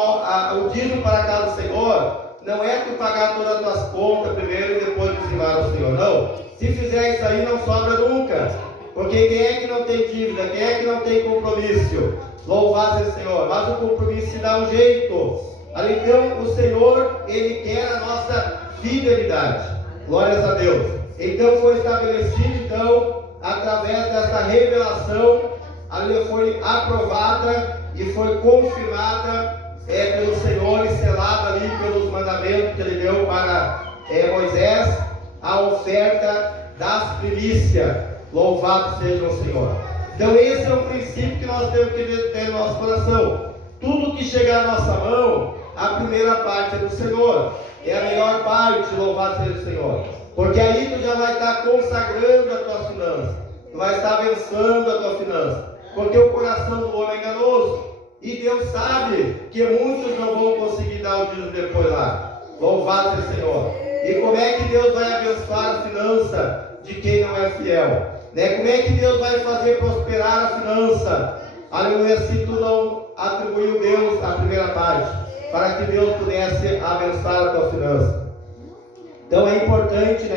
para a casa do Senhor não é tu pagar todas as tuas contas primeiro e depois dizimar ao Senhor, não. Se fizer isso aí, não sobra nunca. Porque quem é que não tem dívida? Quem é que não tem compromisso? Louvado seja o Senhor. Mas o compromisso se dá um jeito. Então, o Senhor, Ele quer a nossa fidelidade. Glórias a Deus. Então, foi estabelecido, então, através dessa revelação, ali foi aprovada e foi confirmada pelo Senhor e selada ali pelos mandamentos que Ele deu para Moisés, a oferta das primícias. Louvado seja o Senhor. Então esse é o princípio que nós temos que ter no nosso coração. Tudo que chegar à nossa mão, a primeira parte é do Senhor. É a melhor parte, louvado seja o Senhor. Porque aí tu já vai estar consagrando a tua finança. Tu vai estar abençoando a tua finança. Porque o coração do homem é enganoso. E Deus sabe que muitos não vão conseguir dar o dízimo depois lá. Louvado seja o Senhor. E como é que Deus vai abençoar a finança de quem não é fiel? Como é que Deus vai fazer prosperar a finança? Aleluia, se tu não atribuiu Deus a primeira parte, para que Deus pudesse abençoar a tua finança. Então é importante,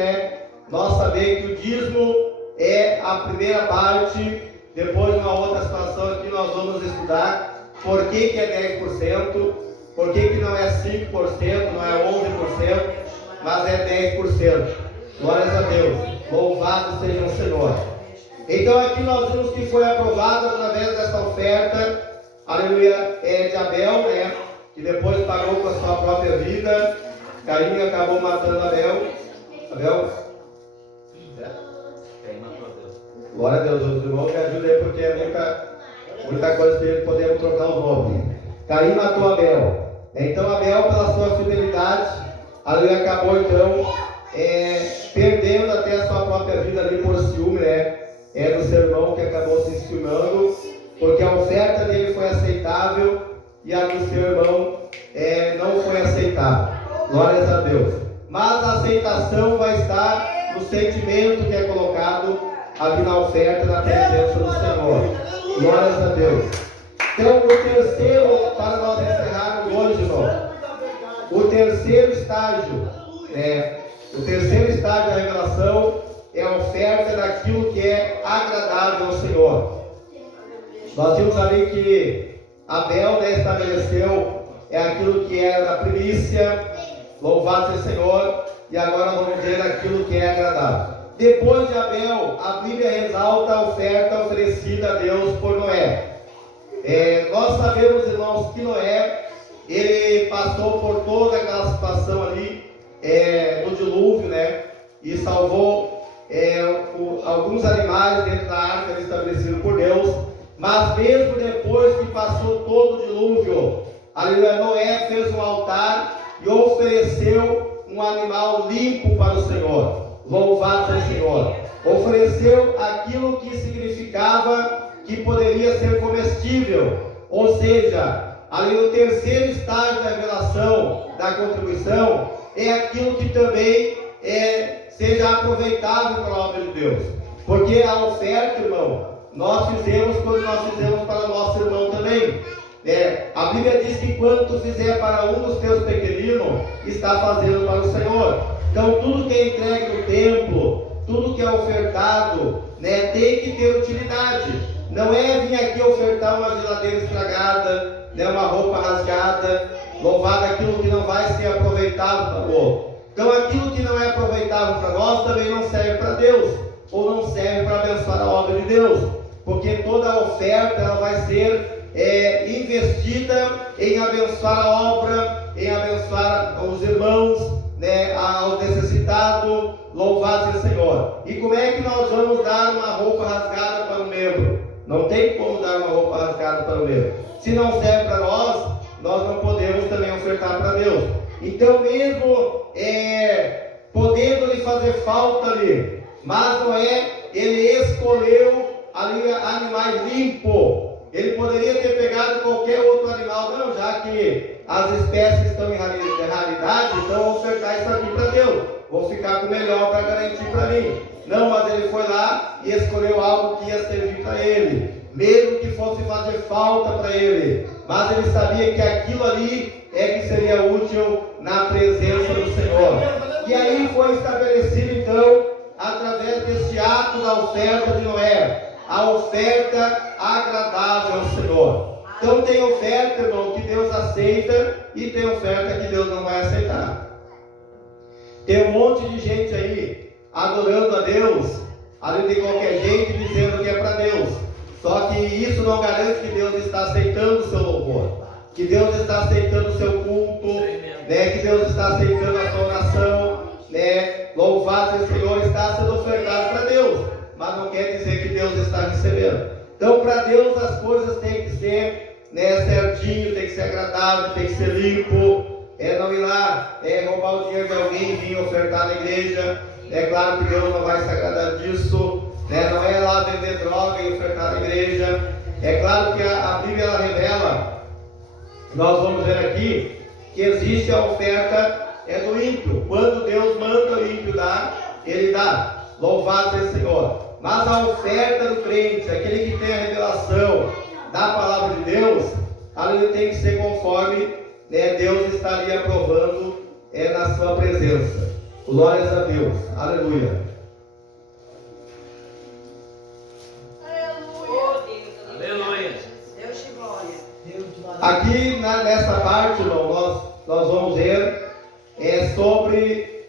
nós saber que o dízimo é a primeira parte. Depois, numa outra situação aqui, nós vamos estudar por que é 10%, por que não é 5%, não é 11%, mas é 10%. Glórias a Deus. Louvado seja o Senhor. Então aqui nós vimos que foi aprovado através dessa oferta, aleluia, de Abel, que depois pagou com a sua própria vida. Caim acabou matando Abel. Glória a Deus, os irmãos me ajudem aí, porque é muita coisa que podemos trocar os nomes. Caim matou Abel. Então Abel, pela sua fidelidade, aleluia, acabou então perdendo até a sua própria vida ali por ciúme, do seu irmão, que acabou se enciumando, porque a oferta dele foi aceitável e a do seu irmão não foi aceitável. Glórias a Deus. Mas a aceitação vai estar no sentimento que é colocado ali na oferta, na presença do Senhor. Glórias a Deus. Então, o terceiro, para nós encerrarmos hoje, irmão, o terceiro estágio da revelação é a oferta daquilo que é agradável ao Senhor. Nós vimos ali que Abel estabeleceu aquilo que era da primícia, louvado seja o Senhor, e agora vamos ver aquilo que é agradável. Depois de Abel, a Bíblia exalta a oferta oferecida a Deus por Noé. Nós sabemos, irmãos, que Noé, ele passou por toda aquela situação ali, no dilúvio, e salvou alguns animais dentro da arca estabelecida por Deus. Mas mesmo depois que passou todo o dilúvio, aleluia, Noé fez um altar e ofereceu um animal limpo para o Senhor. Louvado seja o Senhor. Ofereceu aquilo que significava que poderia ser comestível. Ou seja, ali o terceiro estágio da revelação, da contribuição, é aquilo que também seja aproveitável para a obra de Deus. Porque a oferta, irmão, nós fizemos quando nós fizemos para o nosso irmão também. A Bíblia diz que quando tu fizer para um dos teus pequeninos, está fazendo para o Senhor. Então tudo que é entregue no templo, tudo que é ofertado, tem que ter utilidade. não é vir aqui ofertar uma geladeira estragada, né, uma roupa rasgada, louvado aquilo que não vai ser aproveitável para o outro. Então aquilo que não é aproveitável para nós também não serve para Deus, ou não serve para abençoar a obra de Deus, porque toda oferta ela vai ser investida em abençoar a obra, em abençoar os irmãos, né, aos necessitados. Louvado seja o Senhor. E como é que nós vamos dar uma roupa rasgada para o membro? Não tem como dar uma roupa rasgada para o membro. Se não serve para nós não podemos também ofertar para Deus. Então mesmo podendo lhe fazer falta ali, mas Noé, ele escolheu ali animais limpos. Ele poderia ter pegado qualquer outro animal, não, já que as espécies estão em raridade, então vou ofertar isso aqui para Deus, vou ficar com o melhor para garantir para mim. Não, mas ele foi lá e escolheu algo que ia servir para ele, mesmo que fosse fazer falta para ele, mas ele sabia que aquilo ali que seria útil na presença do Senhor. E aí foi estabelecido então, através desse ato da oferta de Noé, a oferta agradável ao Senhor. Então tem oferta, irmão, que Deus aceita, e tem oferta que Deus não vai aceitar. Tem um monte de gente aí adorando a Deus, ali de qualquer jeito, dizendo que é para Deus. Só que isso não garante que Deus está aceitando o seu louvor, que Deus está aceitando o seu culto, né? Que Deus está aceitando a sua oração, né? Louvado seja o Senhor, está sendo ofertado para Deus, mas não quer dizer que Deus está recebendo. Então, para Deus as coisas têm que ser, né, certinho, tem que ser agradável, tem que ser limpo. Não ir lá roubar o dinheiro de alguém e vir ofertar na igreja. É claro que Deus não vai se agradar disso, né? Não é lá vender droga e ofertar na igreja. É claro que a Bíblia ela revela, nós vamos ver aqui, que existe a oferta do ímpio. Quando Deus manda o ímpio dar, ele dá. Louvado seja o Senhor. Mas a oferta do crente, aquele que tem a revelação da palavra de Deus, ali tem que ser conforme, né, Deus está ali aprovando na sua presença. Glórias a Deus. Aleluia. Aleluia. Deus te glória. Aqui nessa parte, irmão, nós vamos ver sobre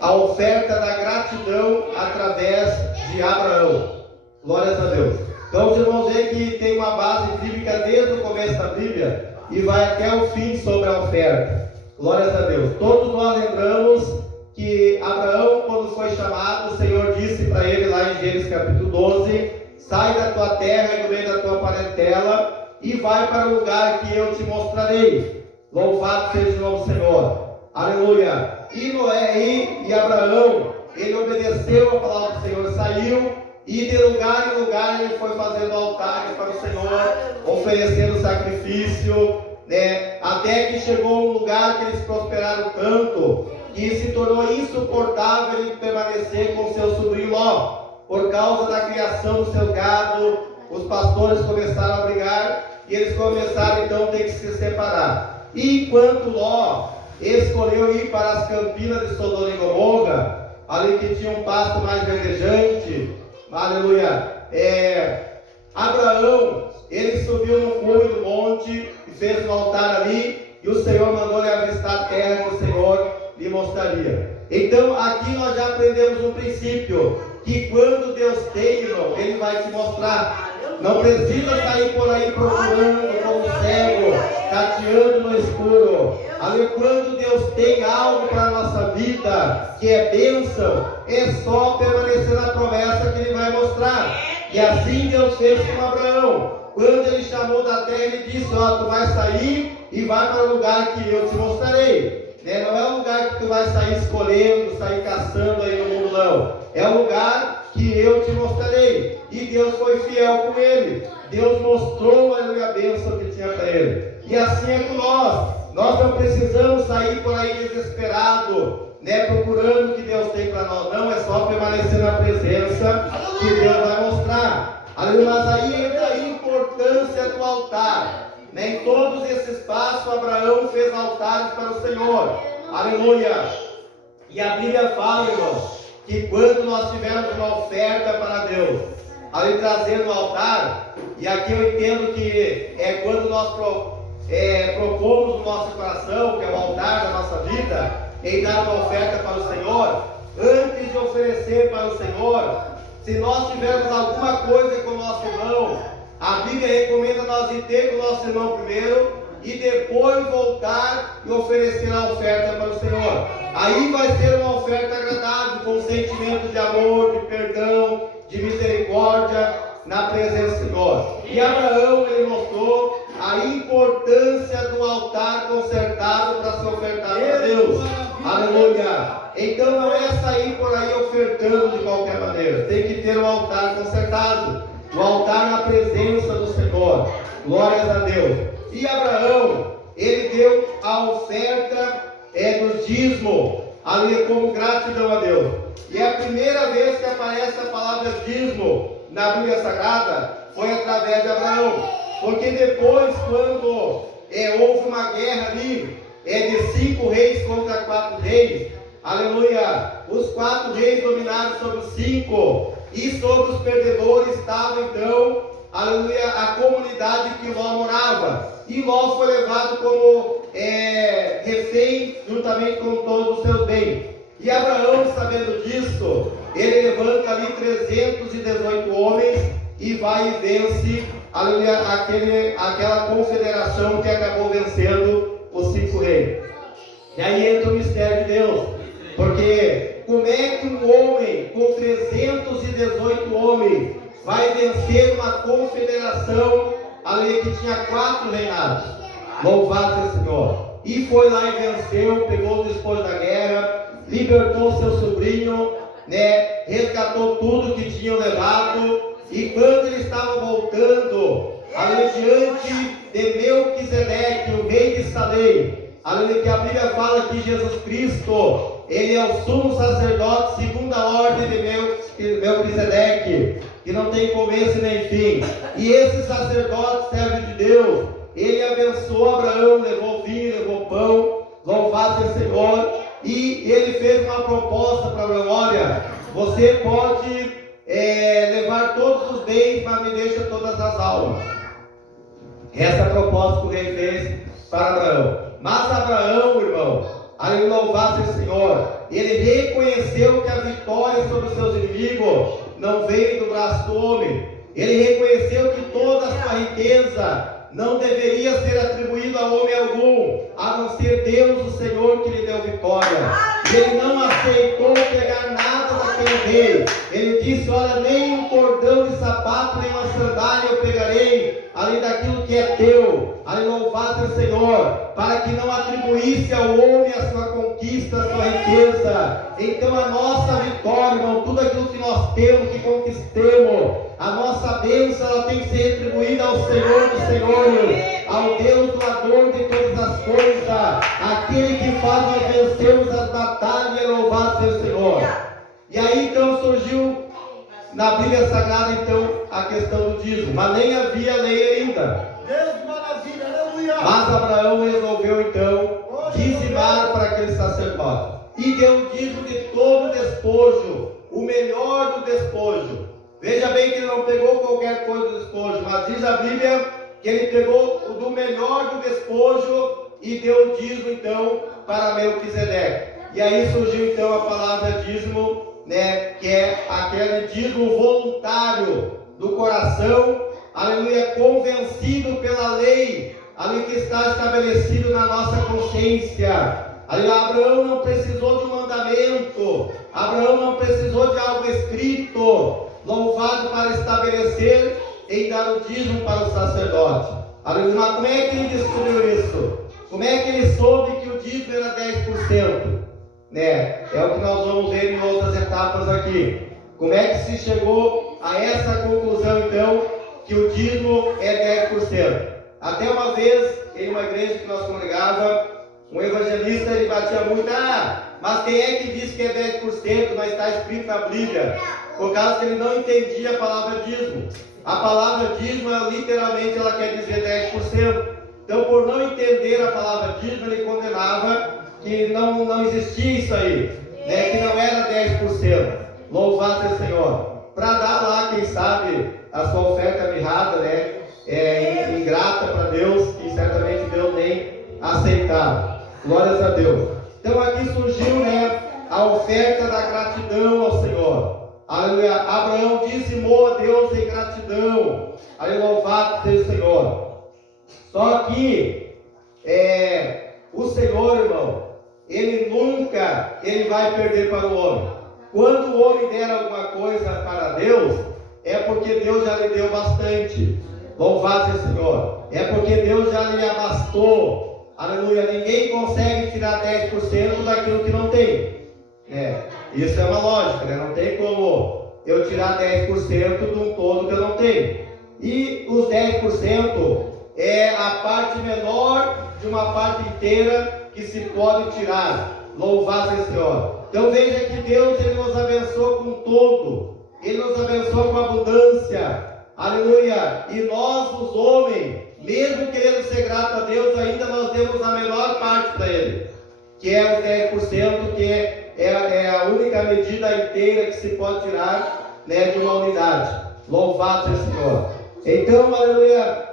a oferta da gratidão através de Abraão. Glórias a Deus. Então os irmãos veem que tem uma base bíblica desde o começo da Bíblia e vai até o fim sobre a oferta. Glórias a Deus. Todos nós lembramos que Abraão, quando foi chamado, o Senhor disse para ele lá em Gênesis capítulo 12: sai da tua terra e do meio da tua parentela e vai para o lugar que eu te mostrarei. Louvado seja o nome do Senhor. Aleluia. E Noé e Abraão, ele obedeceu a palavra do Senhor, saiu e de lugar em lugar ele foi fazendo altares para o Senhor, oferecendo sacrifício, né? Até que chegou um lugar que eles prosperaram tanto que se tornou insuportável ele permanecer com seu sobrinho Ló. Por causa da criação do seu gado, os pastores começaram a brigar e eles começaram então a ter que se separar. E enquanto Ló escolheu ir para as campinas de Sodoma e Gomorra, ali que tinha um pasto mais verdejante, aleluia, Abraão, ele subiu no cume do monte e fez um altar ali, e o Senhor mandou ele avistar a terra que o Senhor lhe mostraria. Então aqui nós já aprendemos um princípio, que quando Deus tem, irmão, ele vai te mostrar. Não precisa sair por aí procurando como cego, tateando no escuro. Ali, quando Deus tem algo para a nossa vida, que é bênção, é só permanecer na promessa que Ele vai mostrar. E assim Deus fez com Abraão. Quando Ele chamou da terra, Ele disse: ó, tu vai sair e vai para o lugar que eu te mostrarei. Não é um lugar que tu vai sair escolhendo, sair caçando aí no mundo, não. É um lugar que eu te mostrarei. E Deus foi fiel com ele. Deus mostrou a bênção que tinha para ele. E assim é com nós. Nós não precisamos sair por aí desesperado, procurando o que Deus tem para nós. Não, é só permanecer na presença que Deus vai mostrar. Mas aí entra a importância do altar. Em todos esses passos, Abraão fez altares para o Senhor. Aleluia. E a Bíblia fala, irmãos, que quando nós tivermos uma oferta para Deus, ali trazendo o altar, e aqui eu entendo que é quando nós propomos no nosso coração, que é o altar da nossa vida, em dar uma oferta para o Senhor, antes de oferecer para o Senhor, se nós tivermos alguma coisa com o nosso irmão, a Bíblia recomenda nós ir ter com o nosso irmão primeiro, e depois voltar e oferecer a oferta para o Senhor. Aí vai ser uma oferta agradável, com sentimento de amor, de perdão, de misericórdia, na presença do Senhor. E Abraão, ele mostrou a importância do altar consertado para se ofertar para Deus. Aleluia! Então não é sair por aí ofertando de qualquer maneira. Tem que ter um altar consertado, o altar na presença do Senhor. Glórias a Deus. E Abraão, ele deu a oferta do dízimo, ali como gratidão a Deus. E a primeira vez que aparece a palavra dízimo na Bíblia Sagrada foi através de Abraão. Porque depois, quando houve uma guerra ali, de 5 reis contra 4 reis, aleluia, os 4 reis dominaram sobre os 5, e sobre os perdedores estava então, aleluia, a comunidade que Ló morava. E Ló foi levado como refém, juntamente com todos os seus bens. E Abraão, sabendo disso, ele levanta ali 318 homens e vai e vence, aleluia, aquela confederação que acabou vencendo os 5 reis. E aí entra o mistério de Deus, porque como é que um homem com 318 homens vai vencer uma confederação ali que tinha 4 reinados? Louvado seja o Senhor. E foi lá e venceu, pegou o despojo da guerra, libertou seu sobrinho, resgatou tudo que tinham levado. E quando ele estava voltando ali diante de Melquisedeque, o rei de Salém, ali que a Bíblia fala que Jesus Cristo, ele é o sumo sacerdote segundo a ordem de Melquisedeque, que não tem começo nem fim. E esse sacerdote, servo de Deus, ele abençoou Abraão, levou vinho, levou pão, louvado seja o Senhor. E ele fez uma proposta para Abraão: olha, você pode levar todos os bens, mas me deixa todas as almas. Essa é a proposta que o rei fez para Abraão. Mas Abraão, irmão, ali louvado seja o Senhor, ele reconheceu que a vitória sobre os seus inimigos não veio do braço do homem. Ele reconheceu que toda a sua riqueza não deveria ser atribuída a homem algum, a não ser Deus, o Senhor, que lhe deu vitória. E ele não aceitou pegar nada daquele rei. Ele disse: olha, nem um cordão de sapato, nem uma sandália eu pegarei, além daquilo que é teu. Ali louvado seja o Senhor, para que não atribuísse ao homem a sua conquista, a sua riqueza. Então a nossa vitória, irmão, tudo aquilo que nós temos, que conquistemos, a nossa bênção, ela tem que ser atribuída ao Senhor dos Senhores, ao Deus doador de todas as coisas, aquele que faz nós vencermos as batalhas. Louvado seja o Senhor. E aí então surgiu na Bíblia Sagrada então a questão do dízimo, mas nem havia lei ainda. Deus de maravilha, aleluia. Mas Abraão resolveu então dizimar para aquele sacerdote, e deu o dízimo de todo o despojo, o melhor do despojo. Veja bem que ele não pegou qualquer coisa do despojo, mas diz a Bíblia que ele pegou o do melhor do despojo e deu o dízimo então para Melquisedeque. E aí surgiu então a palavra dízimo, que é aquele dízimo voluntário do coração, aleluia, convencido pela lei, ali que está estabelecido na nossa consciência. Ali Abraão não precisou de um mandamento, Abraão não precisou de algo escrito, louvado, para estabelecer em dar o dízimo para o sacerdote. Aleluia. Mas como é que ele descobriu isso? Como é que ele soube que o dízimo era 10%? É o que nós vamos ver em outras etapas aqui. Como é que se chegou a essa conclusão então, que o dízimo é 10%? Até uma vez, em uma igreja que nós congregava, um evangelista, ele batia muito: mas quem é que diz que é 10%, mas está escrito na Bíblia? Por causa que ele não entendia a palavra dízimo. A palavra dízimo, literalmente, ela quer dizer 10%. Então, por não entender a palavra dízimo, ele condenava que não existia isso aí, que não era 10%. Louvado seja o Senhor. para dar lá, quem sabe, a sua oferta mirrada, né? Ingrata para Deus, e certamente Deus nem aceitava. Glórias a Deus. Então aqui surgiu, né, a oferta da gratidão ao Senhor. Aleluia. Abraão dizimou a Deus em gratidão. Aleluia, louvado seja o Senhor. Só que o Senhor, irmão, Ele nunca vai perder para o homem. Quando o homem der alguma coisa para Deus, é porque Deus já lhe deu bastante. Louvado seja o Senhor. É porque Deus já lhe abastou. Aleluia. Ninguém consegue tirar 10% daquilo que não tem. Isso é uma lógica, né? Não tem como eu tirar 10% de um todo que eu não tenho. E os 10% é a parte menor de uma parte inteira que se pode tirar. Louvado seja o Senhor. Então veja que Deus, Ele nos abençoa com todo. Ele nos abençoa com abundância. Aleluia. E nós, os homens, mesmo querendo ser grato a Deus, ainda nós demos a menor parte para Ele, que é os 10%, que é a única medida inteira que se pode tirar, né, de uma unidade. Louvado seja o Senhor. Então, aleluia,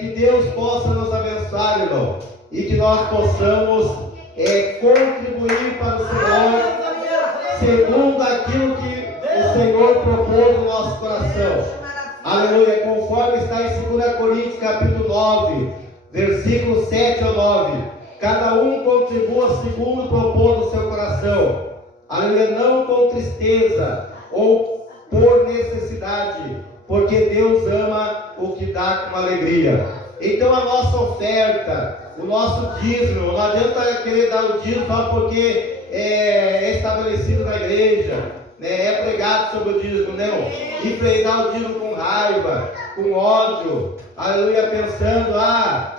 que Deus possa nos abençoar, irmão, e que nós possamos contribuir para o Senhor segundo aquilo que o Senhor propôs no nosso coração. Aleluia, conforme está em 2 Coríntios capítulo 9, versículo 7 ao 9. Cada um contribua segundo propôs no seu coração. Aleluia, não com tristeza ou por necessidade, porque Deus ama o que dá com alegria. Então a nossa oferta, o nosso dízimo, não adianta querer dar o dízimo só porque é estabelecido na igreja, né? É pregado sobre o dízimo, não. E pregar o dízimo com raiva, com ódio, aleluia, pensando,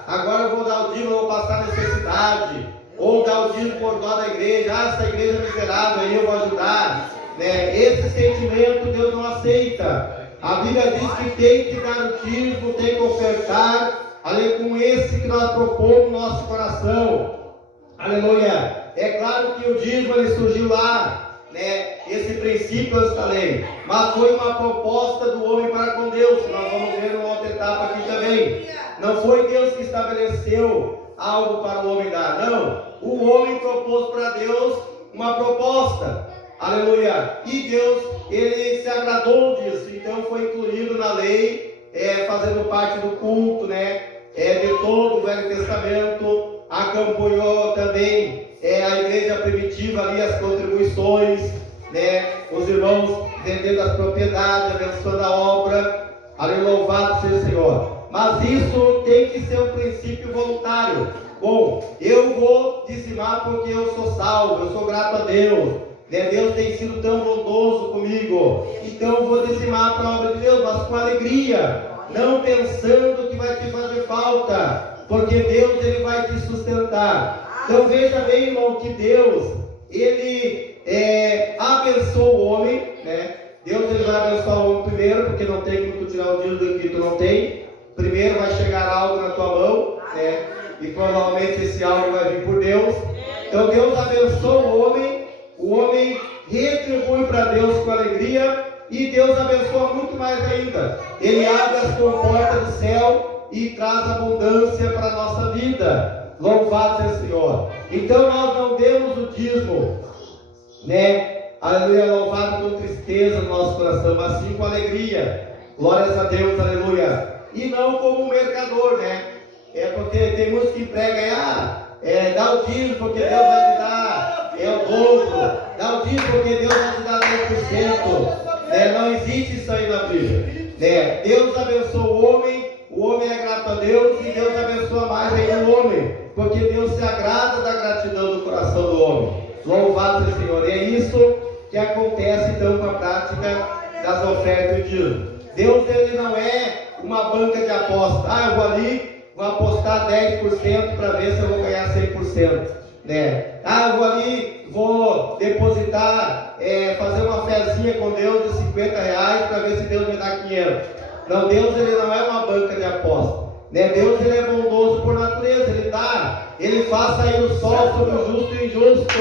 agora eu vou dar o dízimo, eu vou passar necessidade, ou dar o dízimo por dó da igreja, essa igreja é miserável, aí eu vou ajudar, né? Esse sentimento Deus não aceita. A Bíblia diz que tem que dar o dízimo, tem que ofertar, aleluia, com esse que nós propomos no nosso coração. Aleluia. É claro que o dízimo ele surgiu lá, né? Esse princípio eu falei, mas foi uma proposta do homem para com Deus, que nós vamos ver numa outra etapa aqui também. Não foi Deus que estabeleceu algo para o homem dar, não. O homem propôs para Deus uma proposta. Aleluia. E Deus, Ele se agradou disso, então foi incluído na lei, fazendo parte do culto, né? De todo o Velho Testamento. Acompanhou também a igreja primitiva ali, as contribuições, né? Os irmãos vendendo as propriedades, abençoando a obra. Aleluia, louvado seja o Senhor. Mas isso tem que ser um princípio voluntário. Bom, eu vou dizimar porque eu sou salvo, eu sou grato a Deus, né? Deus tem sido tão bondoso comigo, então eu vou dizimar para a obra de Deus, mas com alegria, não pensando que vai te fazer falta, porque Deus Ele vai te sustentar. Então veja bem, irmão, que Deus Ele abençoa o homem, né? Deus Ele vai abençoar o homem primeiro, porque não tem como tu tirar o dízimo do que tu não tem. Primeiro vai chegar algo na tua mão, né? E provavelmente esse algo vai vir por Deus. Então Deus abençoa o homem retribui para Deus com alegria, e Deus abençoa muito mais ainda. Ele abre as comportas do céu e traz abundância para a nossa vida. Louvado seja o Senhor. Então nós não demos o dízimo, né? Aleluia, louvado com tristeza no nosso coração, mas sim com alegria. Glórias a Deus, aleluia. E não como um mercador, né? Porque tem muitos que pregam, dá o dízimo porque Deus vai te dar o dobro, dá o dízimo porque Deus vai te dar 10%. Não existe isso aí na Bíblia. Deus abençoa o homem é grato a Deus, e Deus abençoa mais ainda o homem, porque Deus se agrada da gratidão do coração do homem. Louvado seja o Senhor. E é isso que acontece então com a prática das ofertas e dízimo. Deus Ele não é uma banca de aposta. Eu vou ali, vou apostar 10% para ver se eu vou ganhar 100%. Eu vou ali, vou depositar, fazer uma fezinha com Deus de R$50 para ver se Deus me dá 500. Não, Deus Ele não é uma banca de aposta. Né? Deus ele é bondoso por natureza, ele faz sair o sol sobre o justo e o injusto.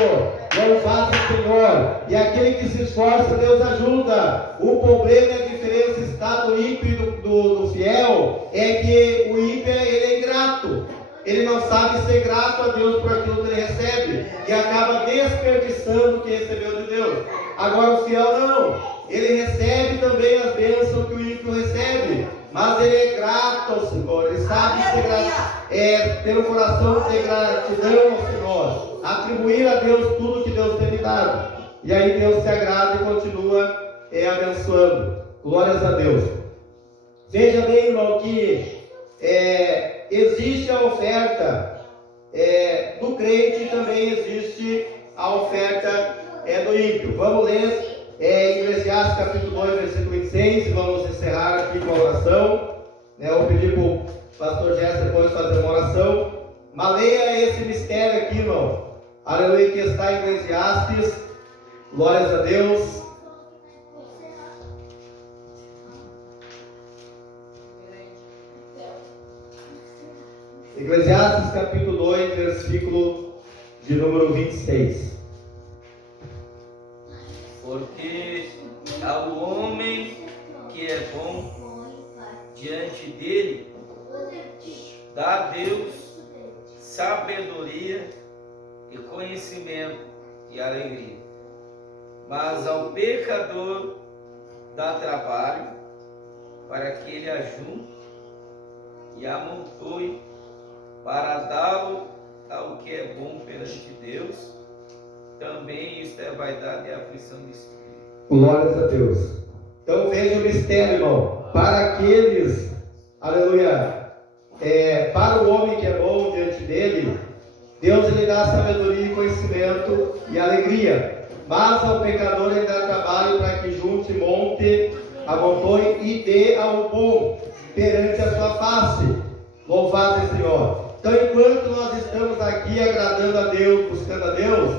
Louvado o Senhor. E aquele que se esforça, Deus ajuda. O problema e a diferença está do ímpio e do fiel é que o ímpio ele é ingrato. Ele não sabe ser grato a Deus por aquilo que ele recebe e acaba desperdiçando o que recebeu de Deus. Agora o fiel não. Ele recebe também as bênçãos que o ímpio recebe, mas ele é grato ao Senhor. Ele sabe ter um coração de gratidão ao Senhor, atribuir a Deus tudo que Deus tem lhe dado. E aí Deus se agrada e continua abençoando. Glórias a Deus. Veja bem, irmão, que existe a oferta do crente e também existe a oferta do ímpio. Vamos ler Eclesiastes capítulo 2, versículo 26, e vamos encerrar aqui com a oração. Eu vou pedir para o pastor Jéssica depois fazer uma oração. Mas leia esse mistério aqui, irmão. Aleluia, que está em Eclesiastes. Glórias a Deus. Eclesiastes capítulo 2, versículo de número 26. Porque ao homem que é bom diante dele, dá Deus sabedoria e conhecimento e alegria. Mas ao pecador dá trabalho para que ele ajunte e amontoe para dá-lo ao que é bom perante Deus. Também isto é vaidade e aflição de espírito. Glórias a Deus. Então veja o mistério, irmão. Para aqueles, aleluia, para o homem que é bom diante dele, Deus ele dá sabedoria e conhecimento e alegria. Mas ao pecador ele dá trabalho para que junte, monte, amontoe e dê ao bom perante a sua face. Louvado o Senhor. Então enquanto nós estamos aqui agradando a Deus, buscando a Deus,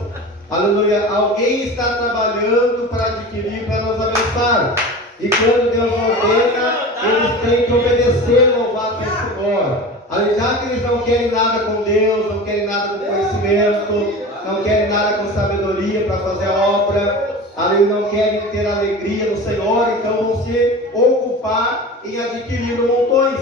aleluia, alguém está trabalhando para adquirir, para nos abençoar. E quando Deus ordena, eles têm que obedecer, louvado o Senhor. Já que eles não querem nada com Deus, não querem nada com conhecimento, não querem nada com sabedoria para fazer a obra, não querem ter alegria no Senhor, então vão se ocupar em adquirir montões.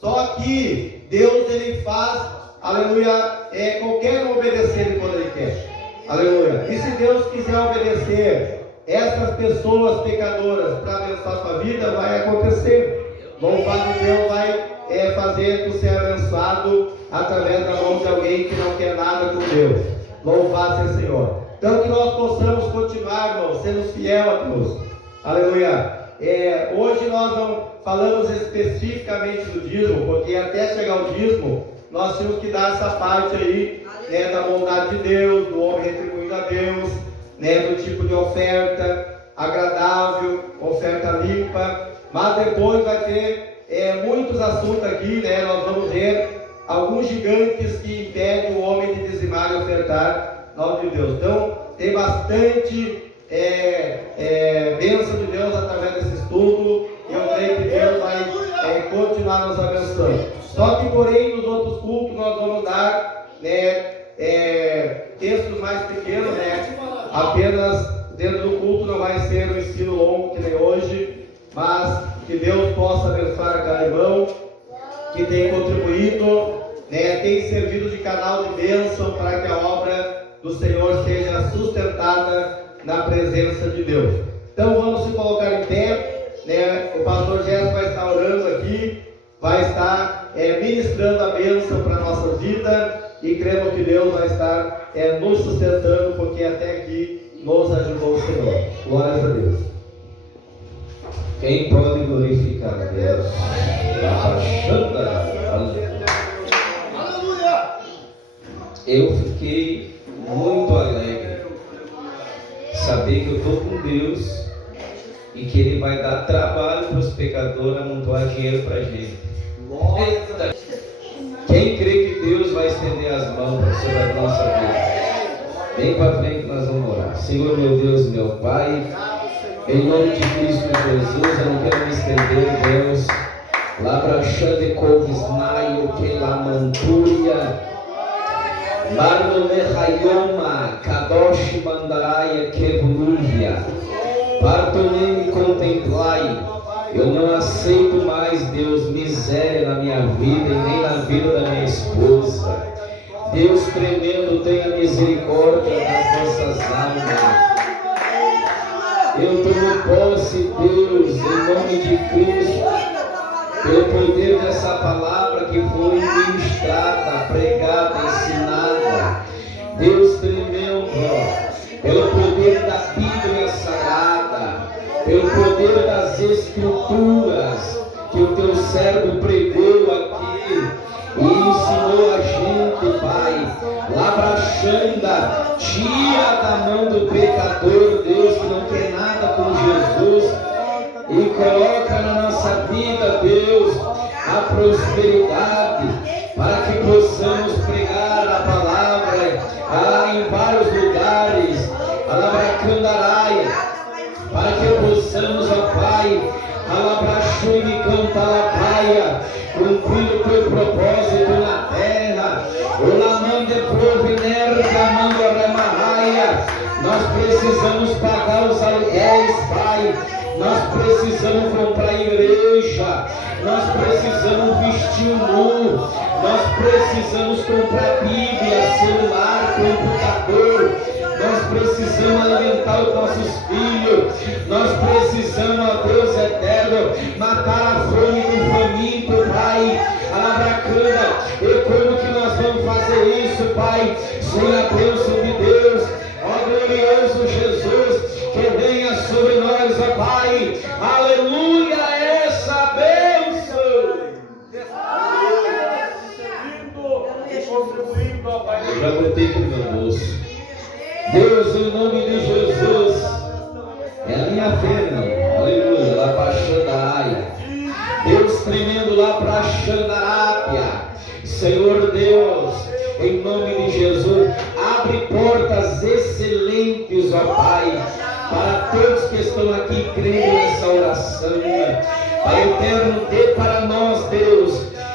Só que Deus ele faz, aleluia, qualquer um obedecer quando ele quer. Aleluia. E se Deus quiser obedecer essas pessoas pecadoras para abençoar a sua vida, vai acontecer. Louvado Deus vai fazer tu ser abençoado através da mão de alguém que não quer nada com Deus. Louvado seja o Senhor. Então que nós possamos continuar, irmão, sendo fiel a Deus. Aleluia. Hoje nós não falamos especificamente do dízimo, porque até chegar o dízimo, nós temos que dar essa parte aí, da bondade de Deus, do homem retribuindo a Deus, do tipo de oferta agradável, oferta limpa. Mas depois vai ter muitos assuntos aqui, nós vamos ver alguns gigantes que impedem o homem de dizimar e ofertar na obra de Deus. Então tem bastante bênção de Deus através desse estudo, e eu creio que Deus vai continuar nos abençoando. Só que porém nos outros cultos nós vamos dar textos mais pequenos, apenas dentro do culto, não vai ser um ensino longo que nem hoje, mas que Deus possa abençoar a cada irmão que tem contribuído, tem servido de canal de bênção para que a obra do Senhor seja sustentada na presença de Deus. Então vamos se colocar em pé, o pastor Jéssica vai estar orando aqui, vai estar ministrando a bênção para a nossa vida, e cremos que Deus vai estar nos sustentando, porque até aqui nos ajudou o Senhor. Glórias a Deus. Quem pode glorificar a Deus? Aleluia! Eu fiquei muito alegre saber que eu estou com Deus e que Ele vai dar trabalho para os pecadores amontoar dinheiro para a gente. Eita. Quem crê que Deus vai estender as mãos sobre a nossa vida? Vem para frente, nós vamos orar. Senhor, meu Deus e meu Pai, em nome de Cristo Jesus, eu não quero me estender, Deus, Labrachande Kovisnaio, Kelamanturia, Marnone Hayoma, Kadosh Mandaraia, Kevuluvia, Partoneme contemplai. Eu não aceito mais, Deus, miséria na minha vida e nem na vida da minha esposa. Deus tremendo, tenha misericórdia das nossas almas. Eu tomo posse, Deus, em nome de Cristo, pelo poder dessa palavra que foi ministrada, pregada, ensinada. Deus tremendo, pelo poder da Bíblia Sagrada, pelo poder das Escrituras que o teu servo pregou aqui e ensinou a gente, Pai. Labrachanda, tira da mão do pecador, Deus, que não quer nada com Jesus, e coloca na nossa vida, Deus, a prosperidade, para que possamos pregar a palavra em vários lugares, a Labracandaraia, para que possamos, ó Pai, a Labrachune Cantalapaia, cumprir o teu propósito na terra. O Lamande Proviner Camando Ramarraia. Nós precisamos pagar os aluguéis, Pai. Nós precisamos comprar a igreja. Nós precisamos vestir nu. Nós precisamos comprar Bíblia, celular, computador. Nós precisamos alimentar os nossos filhos. Nós precisamos, ó Deus eterno, matar a fome do faminto, Pai. Alabracanda. E como que nós vamos fazer isso, Pai? Sem a bênção de Deus. Ó glorioso Jesus, que venha sobre nós, ó Pai. Aleluia, essa bênção. Já botei pro meu bolso. Deus, em nome de Jesus, é a minha fé, irmão. Aleluia, lá para Xandaia. Deus tremendo lá para Xandarápia. Senhor Deus, em nome de Jesus, abre portas excelentes, ó Pai, para todos que estão aqui crendo nessa oração. Pai eterno, dê para nós, Deus,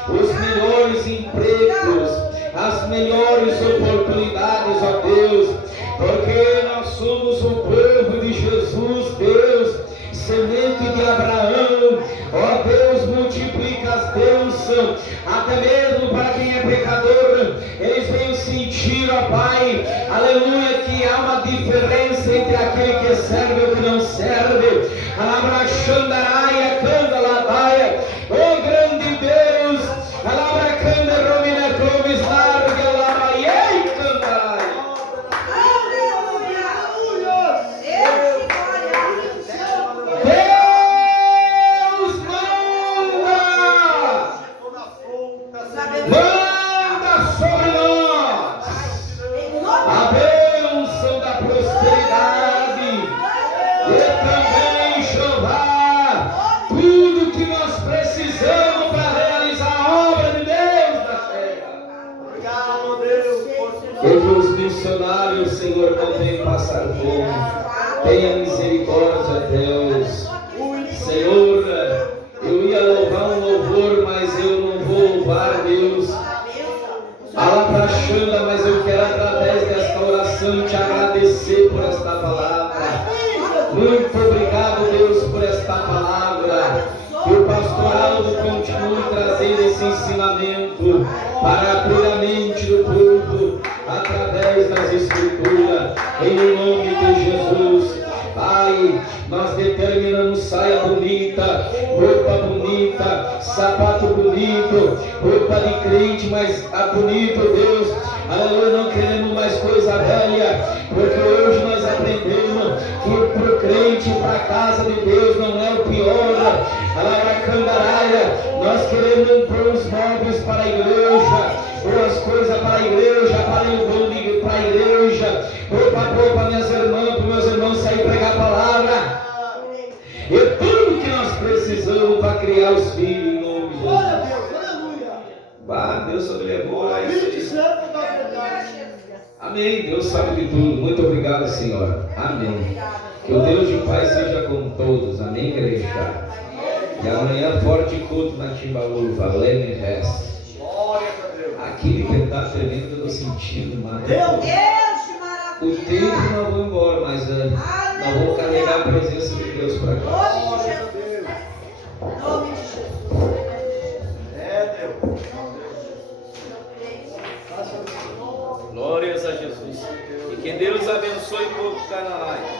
os melhores empregos, as melhores oportunidades, ó Deus, porque nós somos o povo de Jesus, Deus, semente de Abraão. Ó Deus, multiplica as bênçãos, até mesmo para quem é pecador. Eles venham sentir, ó Pai, aleluia, que há uma diferença entre aquele que serve e o que não serve. Alabrachandaraia, Candalabaia, ó grande Deus, Alabracanda, Romina, Clovis, Larga, Alabaia, Candaraia. Manda sobre nós a bênção da prosperidade e também, Jeová, tudo que nós precisamos para realizar a obra de Deus na terra. Obrigado, Deus. Que os missionários, Senhor, não venham passar fome. Tenha misericórdia, Deus. Senhor, eu ia louvar um louvor, mas eu não vou louvar, Deus. Alabrachanda, mas eu quero, através desta oração, te agradecer por esta palavra. Muito obrigado, Deus, por esta palavra. Que o pastorado continue trazendo esse ensinamento para abrir a mente do povo através das Escrituras. Em nome de Jesus. Pai, nós determinamos saia bonita, roupa bonita, sapato bonito, roupa de crente, mas bonito, Deus. Aleluia, não queremos mais coisa velha, porque hoje nós aprendemos que para o crente, para a casa de Deus, não é o pior. Alabacandaraia, nós queremos bons móveis para a igreja, boas coisas para a igreja, para a igreja, roupa, minhas irmãs, para meus irmãos sair pregar a palavra. E tudo que nós precisamos para criar os filhos em nome de Jesus. Bah, Deus só me levou a isso. Amém. Deus sabe de tudo. Muito obrigado, Senhor. Amém. Que o Deus de paz seja com todos. Amém, igreja. E amanhã, forte culto na Timbaúba, Valene Rest. Glória a Deus. Aquele pedaço tremendo no sentido, mano. Deus. O tempo não vou embora, mas nós vamos carregar a presença de Deus para cá. Glória a Deus. Nome de Jesus. É Deus. Glórias a Jesus. E que Deus abençoe o povo que está na live.